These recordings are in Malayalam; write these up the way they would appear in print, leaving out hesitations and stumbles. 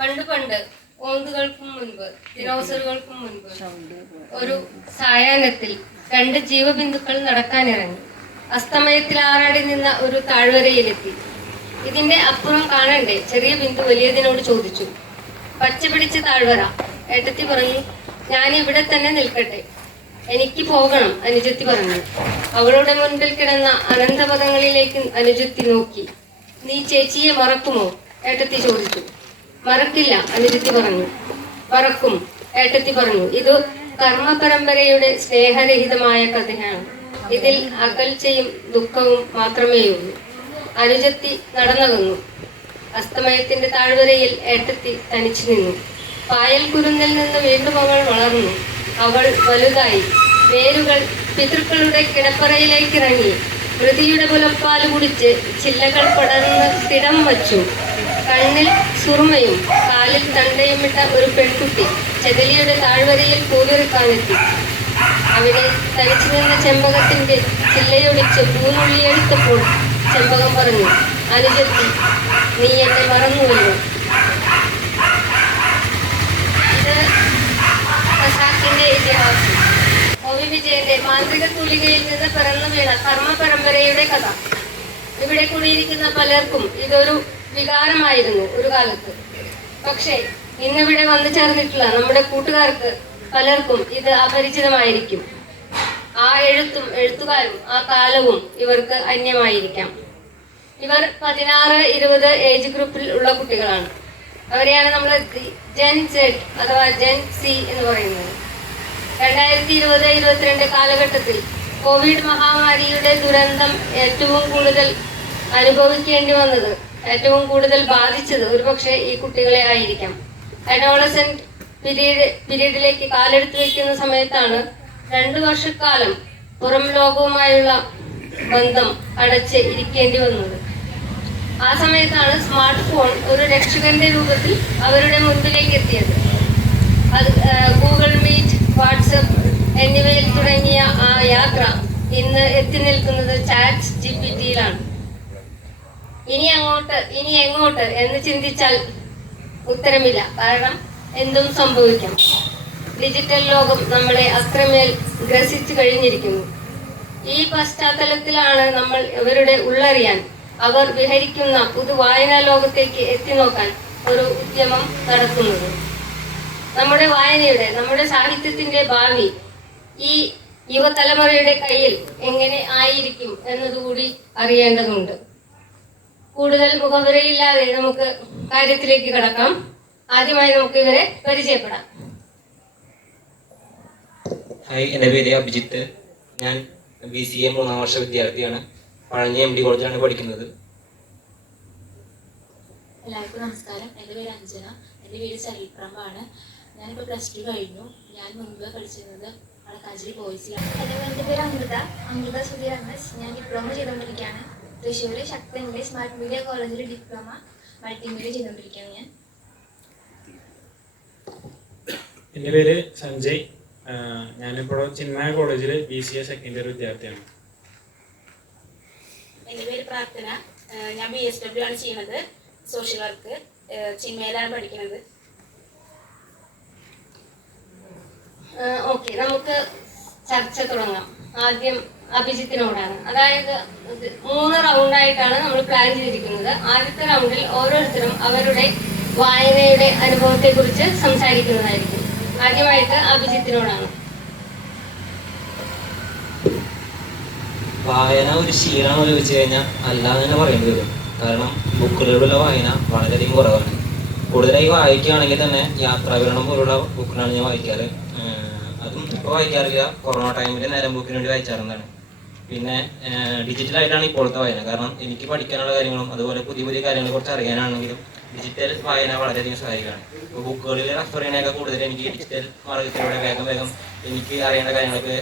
പണ്ട് പണ്ട് ഓന്തുകൾക്കും മുൻപ് ദിനോസറുകൾക്കും മുൻപ് ഒരു സായാഹ്നത്തിൽ രണ്ട് ജീവബിന്ദുക്കൾ നടക്കാനിറങ്ങി. അസ്തമയത്തിൽ ആറാടി നിന്ന ഒരു താഴ്വരയിലെത്തി. ഇതിന്റെ അപ്പുറം കാണണ്ടേ? ചെറിയ ബിന്ദു വലിയതിനോട് ചോദിച്ചു. പച്ച പിടിച്ച താഴ്വര. ഏട്ടത്തി പറഞ്ഞു, ഞാൻ ഇവിടെ തന്നെ നിൽക്കട്ടെ, എനിക്ക് പോകണം, അനുജത്തി പറഞ്ഞു. അവളുടെ മുൻപിൽ കിടന്ന അനന്തപദങ്ങളിലേക്ക് അനുജത്തി നോക്കി. നീ ചേച്ചിയെ മറക്കുമോ? ഏട്ടത്തി ചോദിച്ചു. മറക്കില്ല, അനുജത്തി പറഞ്ഞു. മറക്കും, ഏട്ടത്തി പറഞ്ഞു. ഇത് കർമ്മപരമ്പരയുടെ സ്നേഹരഹിതമായ കഥയാണ്. ഇതിൽ അകൽച്ചയും ദുഃഖവും മാത്രമേയുള്ളൂ. അനുജത്തി നടന്നകന്നു. അസ്തമയത്തിന്റെ താഴ്വരയിൽ ഏട്ടത്തി തനിച്ചു നിന്നു. പായൽ കുരുന്നിൽ നിന്ന് വീണ്ടും അവൾ വളർന്നു. അവൾ വലുതായി. വേരുകൾ പിതൃക്കളുടെ കിടപ്പറയിലേക്ക് ഇറങ്ങി. മൃതിയുടെ മുലപ്പാൽ കുടിച്ച് ചില്ലകൾ പടർന്ന് തിടം വച്ചു. കണ്ണിൽ സുറുമയും കാലിൽ തണ്ടയുമിട്ട ഒരു പെൺകുട്ടി ചെതലിയുടെ താഴ്വരയിൽ പൂവിറുക്കാനെത്തി. അവിടെ തനിച്ചു നിന്ന ചെമ്പകത്തിന്റെ ചില്ലയൊടിച്ച് പൂനുള്ളിയെടുത്തപ്പോൾ ചെമ്പകം പറഞ്ഞു, അനുജത്തി, നീ എന്നെ മറന്നുവല്ലോ. ഇത് ഖസാക്കിന്റെ ഇതിഹാസം. ഒ.വി. വിജയന്റെ മാന്ത്രിക തൂലികയിൽ നിന്ന് പിറന്നു വീണ കർമ്മ പരമ്പരയുടെ കഥ. ഇവിടെ കൂടിയിരിക്കുന്ന പലർക്കും ഇതൊരു വികാരമായിരുന്നു ഒരു കാലത്ത്. പക്ഷേ ഇന്നിവിടെ വന്നു ചേർന്നിട്ടുള്ള നമ്മുടെ കൂട്ടുകാർക്ക് പലർക്കും ഇത് അപരിചിതമായിരിക്കും. ആ എഴുത്തും എഴുത്തുകാരും ആ കാലവും ഇവർക്ക് അന്യമായിരിക്കാം. ഇവർ 16-20 ഏജ് ഗ്രൂപ്പിൽ ഉള്ള കുട്ടികളാണ്. അവരെയാണ് നമ്മൾ ജെൻ സെഡ് അഥവാ ജെൻ സി എന്ന് പറയുന്നത്. 2020-22 കാലഘട്ടത്തിൽ കോവിഡ് മഹാമാരിയുടെ ദുരന്തം ഏറ്റവും കൂടുതൽ അനുഭവിക്കേണ്ടി വന്നത്, ഏറ്റവും കൂടുതൽ ബാധിച്ചത് ഒരുപക്ഷെ ഈ കുട്ടികളെ ആയിരിക്കാം. അഡോളസെന്റ് പീരീഡിലേക്ക് കാലെടുത്ത് വയ്ക്കുന്ന സമയത്താണ് 2 വർഷക്കാലം പുറം ലോകവുമായുള്ള ബന്ധം അടച്ച് ഇരിക്കേണ്ടി വന്നത്. ആ സമയത്താണ് സ്മാർട്ട് ഫോൺ ഒരു രക്ഷകന്റെ രൂപത്തിൽ അവരുടെ മുൻപിലേക്ക് എത്തിയത്. അത് ഗൂഗിൾ മീറ്റ്, വാട്സപ്പ് എന്നിവയിൽ തുടങ്ങിയ ആ യാത്ര ഇന്ന് എത്തി നിൽക്കുന്നത് ചാറ്റ് ജിപിടിയിലാണ്. ഇനി എങ്ങോട്ട് എന്ന് ചിന്തിച്ചാൽ ഉത്തരമില്ല. കാരണം എന്തും സംഭവിക്കാം. ഡിജിറ്റൽ ലോകം നമ്മളെ അത്രമേൽ ഗ്രസിച്ചു കഴിഞ്ഞിരിക്കുന്നു. ഈ പശ്ചാത്തലത്തിലാണ് നമ്മൾ ഇവരുടെ ഉള്ളറിയാൻ, അവർ വിഹരിക്കുന്ന പുതുവായനാ ലോകത്തേക്ക് എത്തി നോക്കാൻ ഒരു ഉദ്യമം നടത്തുന്നത്. നമ്മുടെ വായനയുടെ, നമ്മുടെ സാഹിത്യത്തിന്റെ ഭാവി ഈ യുവതലമുറയുടെ കയ്യിൽ എങ്ങനെ ആയിരിക്കും എന്നതുകൂടി അറിയേണ്ടതുണ്ട്. കൂടുതൽ മുഖവരയില്ലാതെ നമുക്ക് കാര്യത്തിലേക്ക് കടക്കാം. ആദ്യമായി നമുക്ക് ഇവരെ പരിചയപ്പെടാം. ഹായ്, എൻ്റെ പേര് അഭിജിത്ത്. ഞാൻ BCA 3ാം വർഷ വിദ്യാർത്ഥിയാണ്. പഴഞ്ഞി MD കോളേജിലാണ് പഠിക്കുന്നത്. എല്ലാവർക്കും നമസ്കാരം. എൻ്റെ പേര് അഞ്ജന. എൻ്റെ വീട് ചരിത്രമാണ്. ഞാനിപ്പോൾ +2 കഴിഞ്ഞു. ഞാൻ മുൻപ് പഠിച്ചിരുന്നത് അടക്കാഞ്ചേരി ബോയ്സിലാണ്. എൻ്റെ പേര് അമൃത സുധീർ രമേശ്. ഞാൻ ഡിപ്ലോമ ചെയ്തുകൊണ്ടിരിക്കുകയാണ്. തൃശ്ശൂർ ശക്തനിലെ സ്മാർട്ട് മീഡിയ കോളേജിൽ ഡിപ്ലോമ മൾട്ടിമീഡിയ ചെയ്തുകൊണ്ടിരിക്കുകയാണ് ഞാൻ. എൻ്റെ പേര് സഞ്ജയ്. ഞാനിപ്പോൾ ചിന്മയ കോളേജിൽ BCA സെക്കൻഡ് ഇയർ വിദ്യാർത്ഥിയാണ്. എൻ്റെ പേര് പ്രാർത്ഥന. ഞാൻ BSW ആണ് ചെയ്യുന്നത്. സോഷ്യൽ വർക്ക് ചിന്മയിലാണ് പഠിക്കുന്നത്. ഓക്കെ, നമുക്ക് ചർച്ച തുടങ്ങാം. ആദ്യം അഭിജിത്തിനോടാണ്. അതായത് 3 റൗണ്ടായിട്ടാണ് നമ്മൾ പ്ലാൻ ചെയ്തിരിക്കുന്നത്. ആദ്യത്തെ റൗണ്ടിൽ ഓരോരുത്തരും അവരുടെ വായനയുടെ അനുഭവത്തെ കുറിച്ച് സംസാരിക്കുന്നതായിരിക്കും. ആദ്യമായിട്ട് അഭിജിത്തിനോടാണ്. വായന ഒരു ശീലമാണെന്ന് ചോദിച്ചു കഴിഞ്ഞാൽ അല്ലാതെ തന്നെ പറയേണ്ടി വരും. കാരണം ബുക്കുകളിലുള്ള വായന വളരെയധികം കുറവാണ്. കൂടുതലായി വായിക്കുകയാണെങ്കിൽ തന്നെ യാത്രാവിവരണം പോലുള്ള ബുക്കുകളാണ് ഞാൻ വായിക്കാറ്. അതും ഇപ്പോൾ വായിക്കാറില്ല. കൊറോണ ടൈമിൽ നേരം ബുക്കിന് വേണ്ടി വായിച്ചാറുന്നതാണ്. പിന്നെ ഡിജിറ്റലായിട്ടാണ് ഇപ്പോഴത്തെ വായന. കാരണം എനിക്ക് പഠിക്കാനുള്ള കാര്യങ്ങളും അതുപോലെ പുതിയ പുതിയ കാര്യങ്ങളെ കുറിച്ച് അറിയാനാണെങ്കിലും ഡിജിറ്റൽ വായന വളരെയധികം സഹായിക്കുകയാണ്. ഇപ്പോൾ ബുക്കുകളിൽ റെഫർ ചെയ്യണേക്കാൾ കൂടുതൽ എനിക്ക് ഡിജിറ്റൽ മാർഗത്തിലൂടെ വേഗം എനിക്ക് അറിയേണ്ട കാര്യങ്ങളൊക്കെ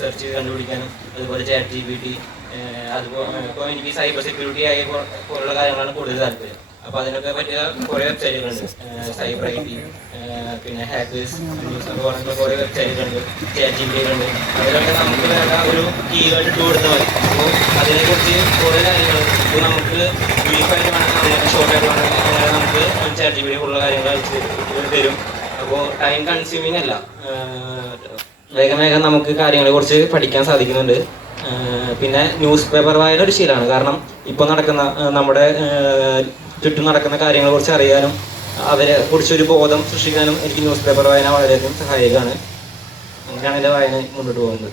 സെർച്ച് ചെയ്ത് കണ്ടുപിടിക്കാനും അതുപോലെ ChatGPT അതുപോലെ ഇപ്പോൾ എനിക്ക് സൈബർ സെക്യൂരിറ്റി ആയ പോലുള്ള കാര്യങ്ങളാണ് കൂടുതൽ താല്പര്യം. അപ്പോൾ അതിനൊക്കെ പറ്റിയ കുറേ വെബ്സൈറ്റുകളുണ്ട്. സൈബർ ഐറ്റി, പിന്നെ ഹാക്കേഴ്സ് ന്യൂസ് എന്ന് പറയുന്ന കുറേ വെബ്സൈറ്റുകളുണ്ട്, ChatGPT അതിലൊക്കെ നമുക്ക് വേണ്ട ഒരു കീവേഡ് ഇട്ട് കൊടുത്താൽ മതി. അപ്പോൾ അതിനെക്കുറിച്ച് കുറേ കാര്യങ്ങൾ ഇപ്പോൾ നമുക്ക് ബ്രീഫായിട്ട് വേണമെങ്കിൽ ഷോർട്ടായിട്ട് വേണമെങ്കിൽ നമുക്ക് ChatGPT ഉള്ള കാര്യങ്ങൾ അയച്ച് തരും. അപ്പോൾ ടൈം കൺസ്യൂമിങ് അല്ല, വേഗം നമുക്ക് കാര്യങ്ങളെക്കുറിച്ച് പഠിക്കാൻ സാധിക്കുന്നുണ്ട്. പിന്നെ ന്യൂസ് പേപ്പർ വായന ഒരു ശീലമാണ്. കാരണം ഇപ്പോൾ നടക്കുന്ന നമ്മുടെ ചുറ്റും നടക്കുന്ന കാര്യങ്ങളെക്കുറിച്ച് അറിയാനും അവരെ കുറിച്ചൊരു ബോധം സൃഷ്ടിക്കാനും എനിക്ക് ന്യൂസ് പേപ്പർ വായന വളരെയധികം സഹായകമാണ്. അങ്ങനെയാണ് എൻ്റെ വായന മുന്നോട്ട് പോകുന്നത്.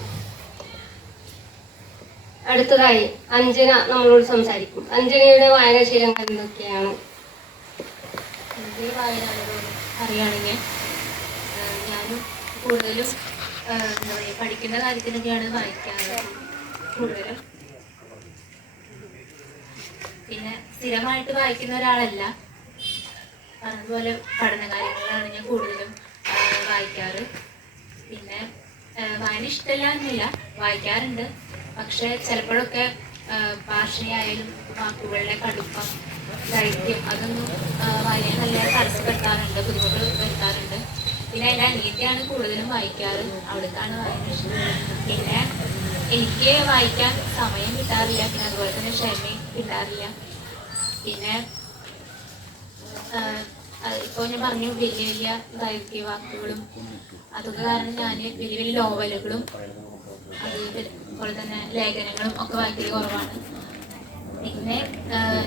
അടുത്തതായി അഞ്ജന നമ്മളോട് സംസാരിക്കും. അഞ്ജനയുടെ വായനാശീലങ്ങൾ എന്തൊക്കെയാണ്? എൻ്റെ വായനകളോട് പറയുകയാണെങ്കിൽ ഞാനും കൂടുതലും എന്താ പറയുക, പഠിക്കുന്ന കാര്യത്തിനൊക്കെയാണ് വായിക്കാറ് കൂടുതലും. പിന്നെ സ്ഥിരമായിട്ട് വായിക്കുന്ന ഒരാളല്ല, അതുപോലെ പഠന കാര്യങ്ങളിലാണ് ഞാൻ കൂടുതലും വായിക്കാറ്. പിന്നെ വായന ഇഷ്ടമല്ല എന്നില്ല, വായിക്കാറുണ്ട്. പക്ഷെ ചിലപ്പോഴൊക്കെ ഭാഷയായാലും വാക്കുകളുടെ കടുപ്പം, ദൈർഘ്യം അതൊന്നും വായനയെ നല്ല തടസ്സപ്പെടുത്താറുണ്ട്, ബുദ്ധിമുട്ട് വരുത്താറുണ്ട്. പിന്നെ എൻ്റെ അനിയത്തിയാണ് കൂടുതലും വായിക്കാറ്, അവിടേക്കാണ് വായന ഇഷ്ടം. പിന്നെ എനിക്ക് വായിക്കാൻ സമയം കിട്ടാറില്ല, പിന്നെ അതുപോലെ തന്നെ ക്ഷമയും കിട്ടാറില്ല. പിന്നെ ഇപ്പോൾ ഞാൻ പറഞ്ഞു വലിയ വലിയ ദൈർഘ്യ വാക്കുകളും അതൊക്കെ കാരണം ഞാൻ വലിയ വലിയ നോവലുകളും അതുപോലെ തന്നെ ലേഖനങ്ങളും ഒക്കെ വായിക്കൽ കുറവാണ്. പിന്നെ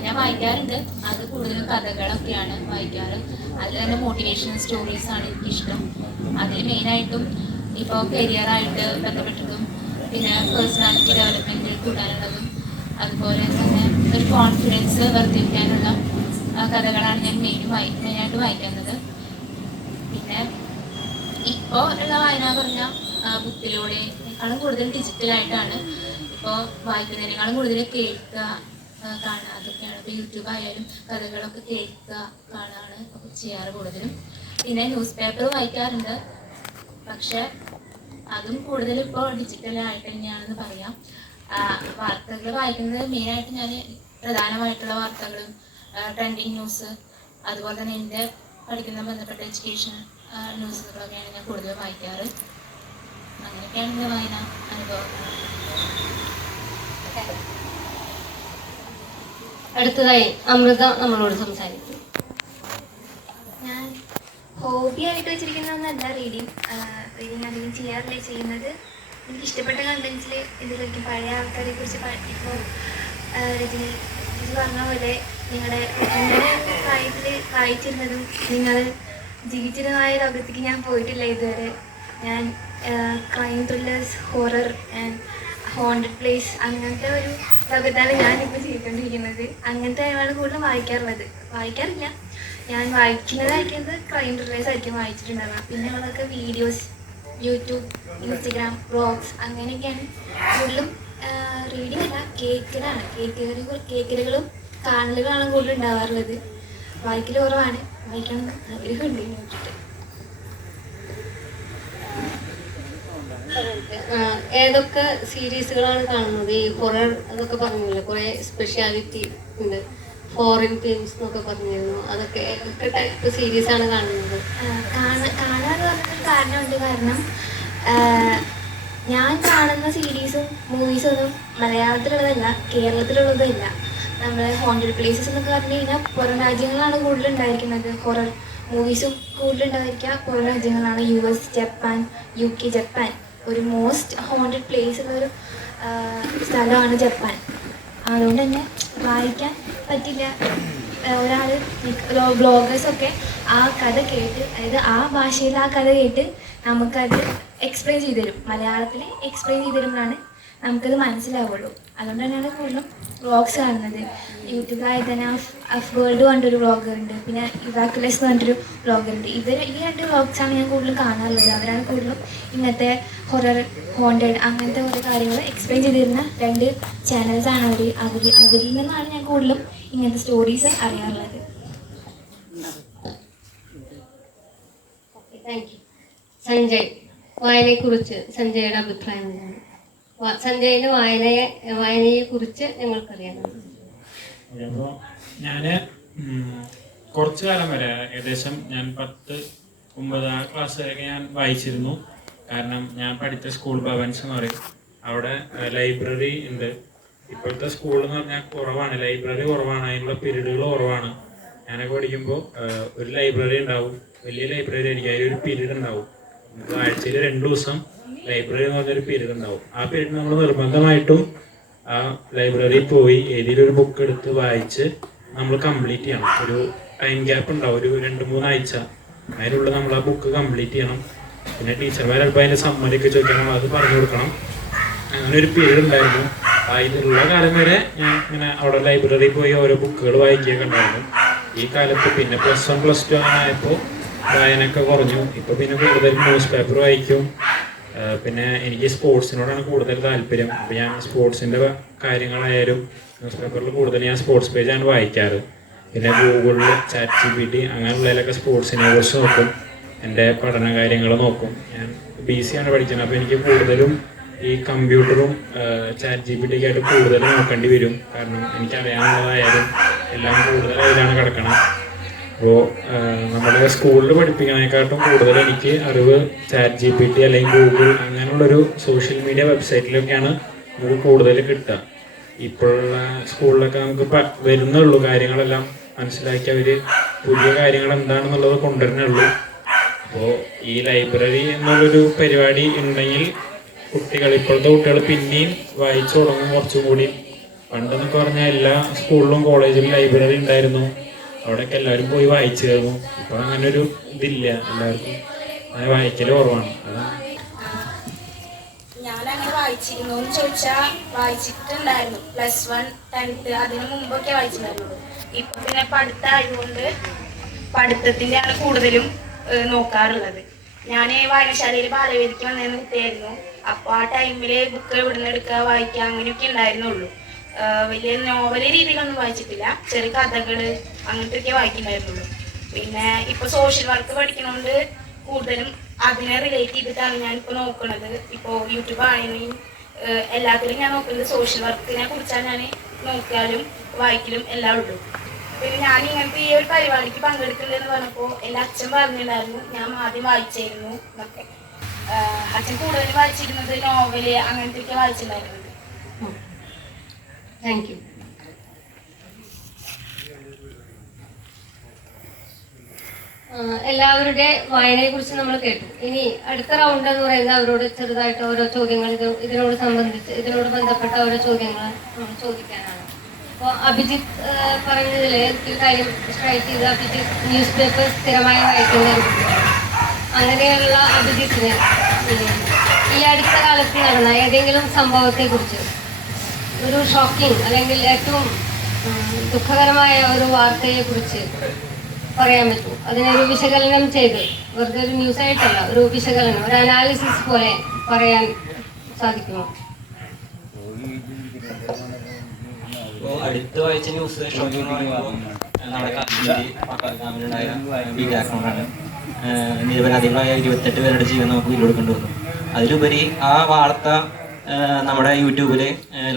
ഞാൻ വായിക്കാറുണ്ട്, അത് കൂടുതലും കഥകളൊക്കെയാണ് വായിക്കാറ്. അതിൽ തന്നെ മോട്ടിവേഷണൽ സ്റ്റോറീസാണ് എനിക്കിഷ്ടം. അതിൽ മെയിനായിട്ടും ഇപ്പോൾ കരിയറായിട്ട് ബന്ധപ്പെട്ടതും പിന്നെ പേഴ്സണാലിറ്റി ഡെവലപ്മെൻറ്റ് കൂട്ടാനുള്ളതും അതുപോലെ തന്നെ ഒരു കോൺഫിഡൻസ് വർദ്ധിപ്പിക്കാനുള്ള കഥകളാണ് ഞാൻ മെയിനായിട്ട് വായിക്കുന്നത്. പിന്നെ ഇപ്പോൾ ഉള്ള വായന പറഞ്ഞാൽ ബുക്കിലൂടെക്കാളും കൂടുതൽ ഡിജിറ്റലായിട്ടാണ് ഇപ്പോൾ വായിക്കുന്നതിനേക്കാളും കൂടുതൽ കേൾക്കുക, കാണുക, അതൊക്കെയാണ്. ഇപ്പോൾ യൂട്യൂബ് ആയാലും കഥകളൊക്കെ കേൾക്കുക, കാണുകയാണ് ചെയ്യാറ് കൂടുതലും. പിന്നെ ന്യൂസ് പേപ്പർ വായിക്കാറുണ്ട്, പക്ഷെ അതും കൂടുതലും ഇപ്പോൾ ഡിജിറ്റലായിട്ട് തന്നെയാണെന്ന് പറയാം. വാർത്തകൾ വായിക്കുന്നത് മെയിനായിട്ട് ഞാൻ പ്രധാനമായിട്ടുള്ള വാർത്തകളും ട്രെൻഡിങ് ന്യൂസ് അതുപോലെ തന്നെ എൻ്റെ പഠിക്കുന്ന ബന്ധപ്പെട്ട എഡ്യൂക്കേഷൻ ന്യൂസുകളൊക്കെയാണ് ഞാൻ കൂടുതലും വായിക്കാറ്. അങ്ങനെയൊക്കെയാണ് എൻ്റെ വായന അനുഭവം. അടുത്തതായി അമൃത നമ്മളോട് സംസാരിക്കും. ഞാൻ ഹോബിയായിട്ട് വെച്ചിരിക്കുന്നതൊന്നല്ല റീഡിങ് അധികം ചെയ്യാറില്ല. ചെയ്യുന്നത് എനിക്ക് ഇഷ്ടപ്പെട്ട കണ്ടൻസിൽ ഇതിലേക്കും പഴയ ആൾക്കാരെ കുറിച്ച് ഇപ്പോൾ രജനി ഇത് പറഞ്ഞ പോലെ നിങ്ങളുടെ പ്രായത്തിൽ വായിച്ചിരുന്നതും നിങ്ങൾ ജീവിച്ചിരുന്നതായ ലോകത്തേക്ക് ഞാൻ പോയിട്ടില്ല ഇതുവരെ. ഞാൻ crime thrillers, horror and haunted place അങ്ങനത്തെ ഒരു ലോകത്താണ് ഞാനിപ്പോൾ ചെയ്തുകൊണ്ടിരിക്കുന്നത്. അങ്ങനത്തെ ആണ് കൂടുതലും വായിക്കാറില്ല. ഞാൻ വായിക്കുന്നത് ക്രൈം ത്രില്ലേഴ്സ് ആയിരിക്കും വായിച്ചിട്ടുണ്ടാവുക. പിന്നെ ഉള്ളതൊക്കെ വീഡിയോസ്, യൂട്യൂബ്, ഇൻസ്റ്റഗ്രാം, വ്ളോഗ്സ് അങ്ങനെയൊക്കെയാണ് കൂടുതലും. റീഡിംഗ് അല്ല, കേക്കലുകളും കാണലുകളാണ് കൂടുതലും ഉണ്ടാവാറുള്ളത്. വായിക്കൽ കുറവാണ്, വായിക്കണം ആഗ്രഹമുണ്ട് നോക്കിയിട്ട്. ഏതൊക്കെ സീരീസുകളാണ് കാണുന്നത്? ഈ ഹൊറർ അതൊക്കെ പറഞ്ഞില്ല, കുറേ സ്പെഷ്യാലിറ്റി ഉണ്ട്, ഫോറിൻ ഫിലിംസ് എന്നൊക്കെ പറഞ്ഞിരുന്നു. അതൊക്കെ ഏതൊക്കെ ടൈപ്പ് സീരീസാണ് കാണുന്നത്? കാണാന്ന് പറഞ്ഞൊരു കാരണമുണ്ട്. കാരണം ഞാൻ കാണുന്ന സീരീസും മൂവീസും ഒന്നും മലയാളത്തിലുള്ളതല്ല, കേരളത്തിലുള്ളതല്ല. നമ്മൾ ഹോണ്ടഡ് പ്ലേസസ് എന്നൊക്കെ പറഞ്ഞു കഴിഞ്ഞാൽ പുറം രാജ്യങ്ങളാണ് കൂടുതലുണ്ടായിരിക്കുന്നത്. ഹൊറർ മൂവീസും കൂടുതലുണ്ടായിരിക്കുക പുറം രാജ്യങ്ങളാണ്. US, Japan, UK. ജപ്പാൻ ഒരു മോസ്റ്റ് ഹോണ്ടഡ് പ്ലേസ് ഉള്ളൊരു സ്ഥലമാണ് ജപ്പാൻ. അതുകൊണ്ട് തന്നെ വായിക്കാൻ പറ്റില്ല. ഒരാൾ ബ്ലോഗേഴ്സൊക്കെ ആ കഥ കേട്ട്, അതായത് ആ ഭാഷയിൽ ആ കഥ കേട്ട് നമുക്കത് എക്സ്പ്ലെയിൻ ചെയ്ത് തരും. മലയാളത്തിൽ എക്സ്പ്ലെയിൻ ചെയ്ത് തരുമ്പോഴാണ് നമുക്കത് മനസ്സിലാവുള്ളൂ. അതുകൊണ്ട് തന്നെയാണ് കൂടുതലും വ്ളോഗ്സ് കാണുന്നത്. യൂട്യൂബിലായി തന്നെ അഫ് വേൾഡ് പറഞ്ഞിട്ടൊരു വ്ളോഗറുണ്ട്, പിന്നെ ഇവാക്കുലസ് എന്ന് പറഞ്ഞിട്ടൊരു വ്ളോഗറുണ്ട്. ഈ 2 വ്ളോഗ്സാണ് ഞാൻ കൂടുതലും കാണാറുള്ളത്. അവരാണ് കൂടുതലും ഇങ്ങനത്തെ ഹൊറർ, ഹോണ്ടഡ് അങ്ങനത്തെ കുറേ കാര്യങ്ങൾ എക്സ്പ്ലെയിൻ ചെയ്ത് തരുന്ന 2 ചാനൽസാണ് അവരിൽ നിന്നാണ് ഞാൻ കൂടുതലും ഇങ്ങനത്തെ സ്റ്റോറീസ് അറിയാറുള്ളത്. Thank you. സഞ്ജയ്, വായനയെക്കുറിച്ച് സഞ്ജയുടെ അഭിപ്രായം എന്താണ്? സഞ്ജയിൻ്റെ വായനയെ കുറിച്ച് ഞങ്ങൾക്കറിയാം. അപ്പോൾ ഞാൻ കുറച്ചു കാലം വരെ ഏകദേശം ഞാൻ 9ാം ക്ലാസ് വരെയൊക്കെ ഞാൻ വായിച്ചിരുന്നു. കാരണം ഞാൻ പഠിച്ച സ്കൂൾ ഭവൻസ് എന്ന് പറയും, അവിടെ ലൈബ്രറി ഉണ്ട്. ഇപ്പോഴത്തെ സ്കൂൾ എന്ന് പറഞ്ഞാൽ കുറവാണ്, ലൈബ്രറി കുറവാണ്, അതിനുള്ള പീരീഡുകൾ കുറവാണ്. ഞാനൊക്കെ പഠിക്കുമ്പോൾ ഒരു ലൈബ്രറി ഉണ്ടാവും, വലിയ ലൈബ്രറി ആയിരിക്കും, അതിലൊരു പീരീഡ് ഉണ്ടാവും. നമുക്ക് ആഴ്ചയിൽ 2 ദിവസം ലൈബ്രറി എന്ന് പറഞ്ഞൊരു പീരീഡ് ഉണ്ടാവും. ആ പീരീഡ് നമ്മൾ നിർബന്ധമായിട്ടും ആ ലൈബ്രറിയിൽ പോയി ഏതെങ്കിലും ഒരു ബുക്ക് എടുത്ത് വായിച്ച് നമ്മൾ കംപ്ലീറ്റ് ചെയ്യണം. ഒരു ടൈം ഗ്യാപ്പ് ഉണ്ടാവും, ഒരു 2-3 ആഴ്ച. അതിനുള്ള നമ്മൾ ആ ബുക്ക് കംപ്ലീറ്റ് ചെയ്യണം. പിന്നെ ടീച്ചർമാർ ചിലപ്പോൾ അതിൻ്റെ സമ്മതിയൊക്കെ ചോദിക്കണം, നമ്മൾ അത് പറഞ്ഞു കൊടുക്കണം. അങ്ങനെ ഒരു പീരീഡ് ഉണ്ടായിരുന്നു. ഇതിലുള്ള കാലം വരെ ഞാൻ ഇങ്ങനെ അവിടെ ലൈബ്രറിയിൽ പോയി ഓരോ ബുക്കുകൾ വായിക്കുകയൊക്കെ ഉണ്ടായിരുന്നു. ഈ കാലത്ത് പിന്നെ +1 +2 അങ്ങനെ ആയപ്പോൾ വായനയൊക്കെ കുറഞ്ഞു. ഇപ്പോൾ പിന്നെ കൂടുതൽ ന്യൂസ് പേപ്പർ വായിക്കും. പിന്നെ എനിക്ക് സ്പോർട്സിനോടാണ് കൂടുതൽ താല്പര്യം. അപ്പോൾ ഞാൻ സ്പോർട്സിൻ്റെ കാര്യങ്ങളായാലും ന്യൂസ് പേപ്പറിൽ കൂടുതൽ ഞാൻ സ്പോർട്സ് പേജാണ് വായിക്കാറ്. പിന്നെ ഗൂഗിളിൽ ChatGPT അങ്ങനെയുള്ളതിലൊക്കെ സ്പോർട്സിനെ കുറിച്ച് നോക്കും, എൻ്റെ പഠന കാര്യങ്ങൾ നോക്കും. ഞാൻ BC ആണ് പഠിക്കുന്നത്, അപ്പോൾ എനിക്ക് കൂടുതലും ഈ കമ്പ്യൂട്ടറും ChatGPT ആയിട്ട് കൂടുതൽ നോക്കേണ്ടി വരും. കാരണം എനിക്കറിയാവുന്നതായാലും എല്ലാം കൂടുതൽ അതിലാണ് കിടക്കണം. അപ്പോൾ നമ്മുടെ സ്കൂളിൽ പഠിപ്പിക്കുന്നതിനെക്കാട്ടും കൂടുതൽ എനിക്ക് അറിവ് ChatGPT അല്ലെങ്കിൽ ഗൂഗിൾ അങ്ങനെയുള്ളൊരു സോഷ്യൽ മീഡിയ വെബ്സൈറ്റിലൊക്കെയാണ് നമുക്ക് കൂടുതൽ കിട്ടുക. ഇപ്പോഴുള്ള സ്കൂളിലൊക്കെ നമുക്ക് വരുന്നുള്ളൂ, കാര്യങ്ങളെല്ലാം മനസ്സിലാക്കി അവർ പുതിയ കാര്യങ്ങൾ എന്താണെന്നുള്ളത് കൊണ്ടുവരുന്നുള്ളൂ. അപ്പോൾ ഈ ലൈബ്രറി എന്നുള്ളൊരു പരിപാടി ഉണ്ടെങ്കിൽ ഇപ്പോഴത്തെ കുട്ടികൾ പിന്നെയും വായിച്ചു തുടങ്ങും കുറച്ചും കൂടി. പണ്ടെന്നൊക്കെ പറഞ്ഞാൽ എല്ലാ സ്കൂളിലും കോളേജിലും ലൈബ്രറി ഉണ്ടായിരുന്നു, അവിടെയൊക്കെ എല്ലാവരും പോയി വായിച്ചു കയറുന്നു. ഇപ്പോൾ അങ്ങനെ ഒരു ഇതില്ല, എല്ലാവർക്കും അങ്ങനെ വായിക്കൽ കുറവാണ്. അതാണ്. ഞാനങ്ങനെ വായിച്ചിരുന്നു എന്ന് ചോദിച്ചാൽ വായിച്ചിട്ടുണ്ടായിരുന്നു. +1, 10th അതിന് മുമ്പൊക്കെ വായിച്ചിട്ടുണ്ടായിരുന്നു. ഇപ്പൊ പിന്നെ പഠിത്തമായതുകൊണ്ട് പഠിത്തത്തിൻ്റെയാണ് കൂടുതലും നോക്കാറുള്ളത്. ഞാൻ വായനശാലയിൽ ബാലവേദിക്ക് വന്നതെന്ന് കുട്ടിയായിരുന്നു. അപ്പോൾ ആ ടൈമിൽ ബുക്ക് ഇവിടുന്ന് എടുക്കുക, വായിക്കുക അങ്ങനെയൊക്കെ ഉണ്ടായിരുന്നുള്ളൂ. വലിയ നോവൽ രീതിയിലൊന്നും വായിച്ചിട്ടില്ല, ചെറിയ കഥകൾ അങ്ങനത്തെയൊക്കെ വായിക്കുന്നുണ്ടായിരുന്നുള്ളൂ. പിന്നെ ഇപ്പോൾ സോഷ്യൽ വർക്ക് പഠിക്കുന്നതുകൊണ്ട് കൂടുതലും അതിനെ റിലേറ്റ് ചെയ്തിട്ടാണ് ഞാനിപ്പോൾ നോക്കുന്നത്. ഇപ്പോൾ യൂട്യൂബ് ആണെങ്കിലും എല്ലാത്തിലും ഞാൻ നോക്കുന്നത് സോഷ്യൽ വർക്കിനെ കുറിച്ചാണ് ഞാൻ നോക്കിയാലും വായിക്കലും എല്ലാം ഉള്ളൂ. പിന്നെ ഞാൻ ഇങ്ങനത്തെ ഈ ഒരു പരിപാടിക്ക് പങ്കെടുക്കുന്നുണ്ടെന്ന് പറഞ്ഞപ്പോൾ എൻ്റെ അച്ഛൻ പറഞ്ഞിട്ടുണ്ടായിരുന്നു ഞാൻ ആദ്യം വായിച്ചായിരുന്നു എന്നൊക്കെ. അച്ഛൻ കൂടുതലും വായിച്ചിരുന്നത് നോവല് അങ്ങനത്തെയൊക്കെ വായിച്ചിട്ടുണ്ടായിരുന്നത്. Thank you. എല്ലാവരുടെ വായനയെ കുറിച്ച് നമ്മൾ കേട്ടു. ഇനി അടുത്ത റൗണ്ട് എന്ന് പറയുന്നത് അവരോട് ചെറുതായിട്ട് ഓരോ ചോദ്യങ്ങൾ ഇതിനോട് ബന്ധപ്പെട്ട ഓരോ ചോദ്യങ്ങൾ നമ്മൾ ചോദിക്കാനാണ്. അപ്പോൾ അഭിജിത്ത് പറഞ്ഞതിൽ ഒരു കാര്യം സ്ട്രൈക്ക് ചെയ്ത്, അഭിജിത്ത് ന്യൂസ് പേപ്പർ സ്ഥിരമായി വായിക്കുന്ന ഒരു കുട്ടിയാണ്. അങ്ങനെയുള്ള അഭിജിത്തിന് ഈ അടുത്ത കാലത്ത് നടന്ന ഏതെങ്കിലും സംഭവത്തെക്കുറിച്ച് ഒരു ഷോക്കിംഗ് അല്ലെങ്കിൽ ഏറ്റവും ദുഃഖകരമായ ഒരു വാർത്തയെക്കുറിച്ച് പറയാൻ പറ്റും? അതിനൊരു വിശകലനം ചെയ്ത്, വെറുതെ ഒരു ന്യൂസ് ആയിട്ടല്ല, ഒരു വിശകലനം, ഒരു അനാലിസിസ് പോലെ പറയാൻ സാധിക്കുമോ? ഇപ്പോൾ അടുത്ത് വായിച്ച ന്യൂസ് ഷോക്കിംഗ് എന്ന് പറയുമ്പോൾ നമ്മുടെ കാമിലുണ്ടായ ഭീകര ആക്രമണമാണ്. നിരപരാധികളായ 28 പേരുടെ ജീവൻ നമുക്ക് വിലൊടുക്കേണ്ടി വന്നു. അതിലുപരി ആ വാർത്ത നമ്മുടെ യൂട്യൂബിൽ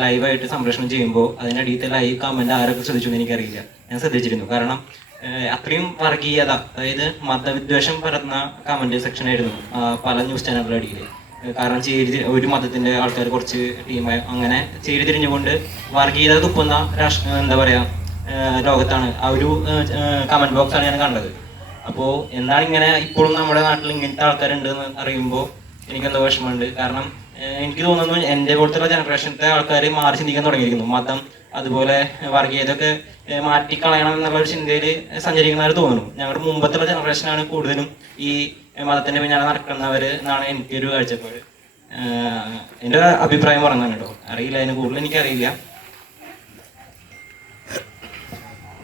ലൈവായിട്ട് സംപ്രേഷണം ചെയ്യുമ്പോൾ അതിനടിയത്തെ ലൈവ് കമൻറ്റ് ആരൊക്കെ ശ്രദ്ധിച്ചു എനിക്കറിയില്ല. ഞാൻ ശ്രദ്ധിച്ചിരുന്നു. കാരണം അത്രയും വർഗീയത, അതായത് മതവിദ്വേഷം പരത്തുന്ന കമൻറ്റ് സെക്ഷനായിരുന്നു പല ന്യൂസ് ചാനലുകളുടെ അടിയിൽ. കാരണം ഒരു മതത്തിൻ്റെ ആൾക്കാർ കുറച്ച് ടീമായി അങ്ങനെ ചേരിതിരിഞ്ഞുകൊണ്ട് വർഗീയത തുപ്പുന്ന എന്താ പറയുക ലോകത്താണ് ആ ഒരു കമൻറ്റ് ബോക്സാണ് ഞാൻ കണ്ടത്. അപ്പോൾ എന്താണ് ഇങ്ങനെ ഇപ്പോഴും നമ്മുടെ നാട്ടിൽ ഇങ്ങനത്തെ ആൾക്കാരുണ്ടെന്ന് അറിയുമ്പോൾ എനിക്കെന്തോ വിഷമമുണ്ട്. കാരണം എനിക്ക് തോന്നുന്നു എൻ്റെ പോലത്തുള്ള ജനറേഷനത്തെ ആൾക്കാർ മാറി ചിന്തിക്കാൻ തുടങ്ങിയിരിക്കുന്നു. മതം അതുപോലെ വർഗീയതൊക്കെ മാറ്റിക്കളയണം എന്നുള്ള ഒരു ചിന്തയിൽ സഞ്ചരിക്കുന്നവർ തോന്നുന്നു. ഞങ്ങളുടെ മുമ്പത്തുള്ള ജനറേഷനാണ് കൂടുതലും ഈ മതത്തിൻ്റെ പിന്നാലെ നടക്കുന്നവർ എന്നാണ് എനിക്കൊരു കാഴ്ചപ്പാട്. എൻ്റെ അഭിപ്രായം പറഞ്ഞാണ് കേട്ടോ, അറിയില്ല, അതിന് കൂടുതൽ എനിക്കറിയില്ല.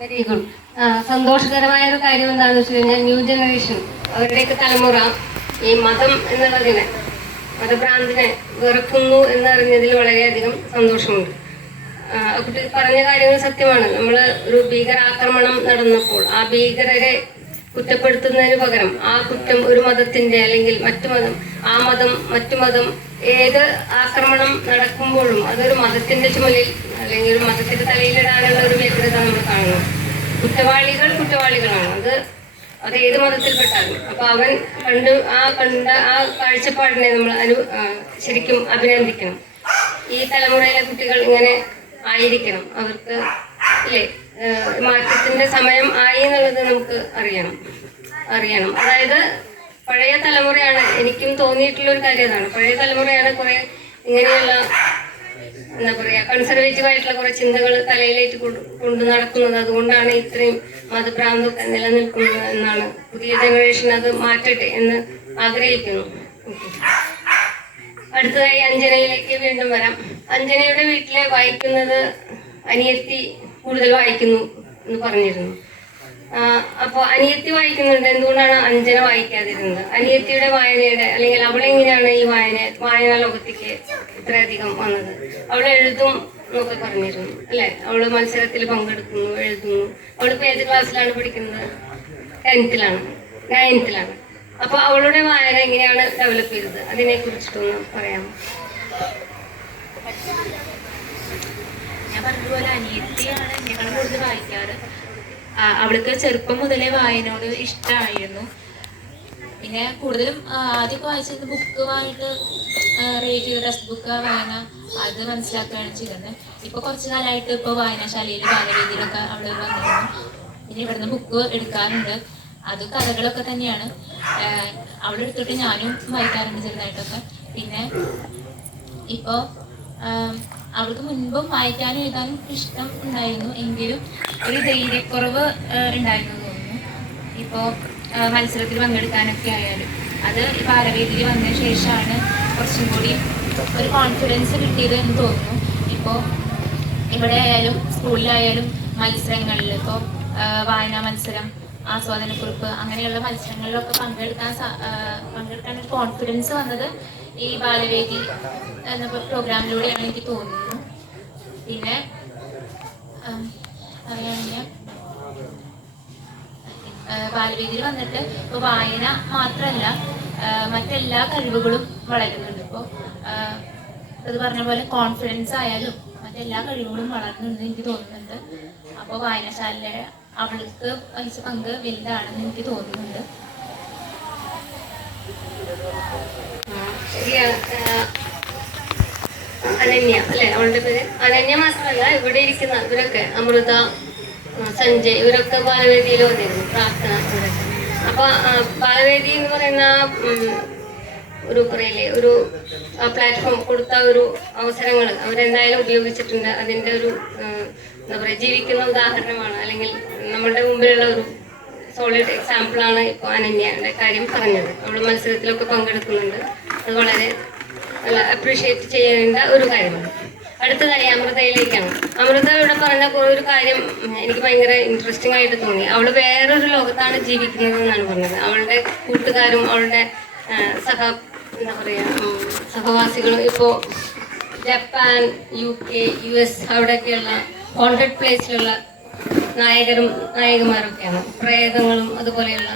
Very good. സന്തോഷകരമായ ഒരു കാര്യം എന്താണെന്ന് വെച്ച് കഴിഞ്ഞാൽ ന്യൂ ജനറേഷൻ, അവരുടെയൊക്കെ തലമുറ ഈ മതം എന്നുള്ളതിനെ, മതഭ്രാന്തിനെ വെറുക്കുന്നു എന്നറിഞ്ഞതിൽ വളരെയധികം സന്തോഷമുണ്ട്. കുട്ടി പറഞ്ഞ കാര്യങ്ങൾ സത്യമാണ്. നമ്മൾ ഒരു ഭീകരാക്രമണം നടന്നപ്പോൾ ആ ഭീകരരെ കുറ്റപ്പെടുത്തുന്നതിന് പകരം ആ കുറ്റം ഒരു മതത്തിൻ്റെ അല്ലെങ്കിൽ മറ്റു മതം, ആ മതം മറ്റു മതം, ഏത് ആക്രമണം നടക്കുമ്പോഴും അതൊരു മതത്തിൻ്റെ ചുമലിൽ അല്ലെങ്കിൽ ഒരു മതത്തിൻ്റെ തലയിലിടാനുള്ള ഒരു വ്യഗ്രത നമ്മൾ കാണുന്നു. കുറ്റവാളികളാണ്. അത് ഏത് മതത്തിൽപ്പെട്ടാലും. അപ്പൊ അവൻ കണ്ട ആ കാഴ്ചപ്പാടിനെ നമ്മൾ ശരിക്കും അഭിനന്ദിക്കണം. ഈ തലമുറയിലെ കുട്ടികൾ ഇങ്ങനെ ആയിരിക്കണം. അവർക്ക് അല്ലേ മാറ്റത്തിന്റെ സമയം ആയി എന്നുള്ളത് നമുക്ക് അറിയണം. അതായത് പഴയ തലമുറയാണ്, എനിക്കും തോന്നിയിട്ടുള്ള ഒരു കാര്യം അതാണ്, പഴയ തലമുറയാണ് കുറെ ഇങ്ങനെയുള്ള എന്താ പറയാ കൺസർവേറ്റീവ് ആയിട്ടുള്ള കുറെ ചിന്തകൾ തലയിലേക്ക് കൊണ്ടു നടക്കുന്നത്. അതുകൊണ്ടാണ് ഇത്രയും മതഭ്രാന്തൊക്കെ നിലനിൽക്കുന്നത് എന്നാണ്. പുതിയ ജനറേഷൻ അത് മാറ്റട്ടെ എന്ന് ആഗ്രഹിക്കുന്നു. അടുത്തതായി അഞ്ജനയിലേക്ക് വീണ്ടും വരാം. അഞ്ജനയുടെ വീട്ടിലെ വായിക്കുന്നത് അനിയത്തി കൂടുതൽ വായിക്കുന്നു എന്ന് പറഞ്ഞിരുന്നു. അപ്പോൾ അനിയത്തി വായിക്കുന്നുണ്ട്, എന്തുകൊണ്ടാണ് അഞ്ജന വായിക്കാതിരുന്നത്? അനിയത്തിയുടെ വായനയുടെ അല്ലെങ്കിൽ അവളെങ്ങനെയാണ് ഈ വായനാ ലോകത്തേക്ക് ഇത്രയധികം വന്നത്? അവൾ എഴുതും എന്നൊക്കെ പറഞ്ഞിരുന്നു അല്ലെ? അവള് മത്സരത്തിൽ പങ്കെടുക്കുന്നു, എഴുതുന്നു. അവളിപ്പോ ഏത് ക്ലാസ്സിലാണ് പഠിക്കുന്നത്? 9th-ലാണ്. അപ്പൊ അവളുടെ വായന എങ്ങനെയാണ് ഡെവലപ്പ് ചെയ്തത്? അതിനെ കുറിച്ചിട്ടൊന്ന് പറയാമോ? ഞാൻ പറഞ്ഞതുപോലെ അനിയത്തിയാണ് ഞങ്ങൾ കൂടുതൽ വായിക്കാറ്. അവൾക്ക് ചെറുപ്പം മുതലേ വായനയോട് ഇഷ്ടമായിരുന്നു. പിന്നെ കൂടുതലും ആദ്യമൊക്കെ വായിച്ചിരുന്ന ബുക്കുമായിട്ട് റേറ്റ് ചെയ്ത ടെക്സ്റ്റ് ബുക്ക് വായന അത് മനസ്സിലാക്കുകയാണ് ചെയ്തത്. ഇപ്പോൾ കുറച്ച് കാലമായിട്ട് ഇപ്പോൾ വായനാശാലയിൽ ബാലവേദിയിലൊക്കെ അവൾ വന്നിരുന്നു. പിന്നെ ഇവിടുന്ന് ബുക്ക് എടുക്കാറുണ്ട്. അത് കഥകളൊക്കെ തന്നെയാണ്. അവളെടുത്തിട്ട് ഞാനും വായിക്കാറുണ്ട് ചെറുതായിട്ടൊക്കെ. പിന്നെ ഇപ്പോൾ അവൾക്ക് മുൻപും വായിക്കാനും എഴുതാനും ഇഷ്ടം ഉണ്ടായിരുന്നു, എങ്കിലും ഒരു ധൈര്യക്കുറവ് ഉണ്ടായിരുന്നു തോന്നുന്നു. ഇപ്പോൾ മത്സരത്തിൽ പങ്കെടുക്കാനൊക്കെ ആയാലും അത് ബാലവേദിയിൽ വന്നതിന് ശേഷമാണ് കുറച്ചും കൂടി ഒരു കോൺഫിഡൻസ് കിട്ടിയത് എന്ന് തോന്നുന്നു. ഇപ്പോൾ ഇവിടെ ആയാലും സ്കൂളിലായാലും മത്സരങ്ങളിൽ ഇപ്പോൾ വായനാ മത്സരം, ആസ്വാദനക്കുറിപ്പ് അങ്ങനെയുള്ള മത്സരങ്ങളിലൊക്കെ പങ്കെടുക്കാൻ ഒരു കോൺഫിഡൻസ് വന്നത് ഈ ബാലവേദി എന്ന പ്രോഗ്രാമിലൂടെയാണ് എനിക്ക് തോന്നുന്നു. പിന്നെ പറയുകയാണെങ്കിൽ ബാലവേദിയിൽ വന്നിട്ട് ഇപ്പോൾ വായന മാത്രമല്ല മറ്റെല്ലാ കഴിവുകളും വളരുന്നുണ്ട്. ഇപ്പോൾ അത് പറഞ്ഞ പോലെ കോൺഫിഡൻസ് ആയാലും മറ്റെല്ലാ കഴിവുകളും വളർന്നുണ്ടെന്ന് എനിക്ക് തോന്നുന്നുണ്ട്. അപ്പോൾ വായനശാലയിലെ അവൾക്ക് വഹിച്ച പങ്ക് വലുതാണെന്ന് എനിക്ക് തോന്നുന്നുണ്ട്. അനന്യ അല്ലെ അവളുടെ പേര്? അനന്യ മാത്രമല്ല ഇവിടെ ഇരിക്കുന്ന ഇവരൊക്കെ അമൃത, സഞ്ജയ് ഇവരൊക്കെ ബാലവേദിയിൽ വന്നിരുന്നു, പ്രാർത്ഥന ഇവരൊക്കെ. അപ്പൊ ബാലവേദി എന്ന് പറയുന്ന ഒരു പറയില്ലേ ഒരു പ്ലാറ്റ്ഫോം കൊടുത്ത ഒരു അവസരങ്ങൾ അവരെന്തായാലും ഉപയോഗിച്ചിട്ടുണ്ട്. അതിന്റെ ഒരു എന്താ പറയുക ജീവിക്കുന്ന ഉദാഹരണമാണ്, അല്ലെങ്കിൽ നമ്മളുടെ മുമ്പിലുള്ള ഒരു സോളിഡ് എക്സാമ്പിളാണ് ഇപ്പോൾ അനന്യയുടെ കാര്യം പറഞ്ഞത്. അവൾ മത്സരത്തിലൊക്കെ പങ്കെടുക്കുന്നുണ്ട്. അത് വളരെ നല്ല അപ്രീഷിയേറ്റ് ചെയ്യേണ്ട ഒരു കാര്യമാണ്. അടുത്തതായി അമൃതയിലേക്കാണ്. അമൃത ഇവിടെ പറഞ്ഞ ഒരു കാര്യം എനിക്ക് ഭയങ്കര ഇൻട്രസ്റ്റിംഗ് ആയിട്ട് തോന്നി. അവൾ വേറൊരു ലോകത്താണ് ജീവിക്കുന്നത് എന്നാണ് പറഞ്ഞത്. അവളുടെ കൂട്ടുകാരും അവളുടെ എന്താ പറയുക സഹവാസികളും ഇപ്പോൾ ജപ്പാൻ, UK, US അവിടെയൊക്കെയുള്ള ഹോണ്ടഡ് പ്ലേസിലുള്ള നായകരും നായികമാരൊക്കെയാണ്. പ്രേതങ്ങളും അതുപോലെയുള്ള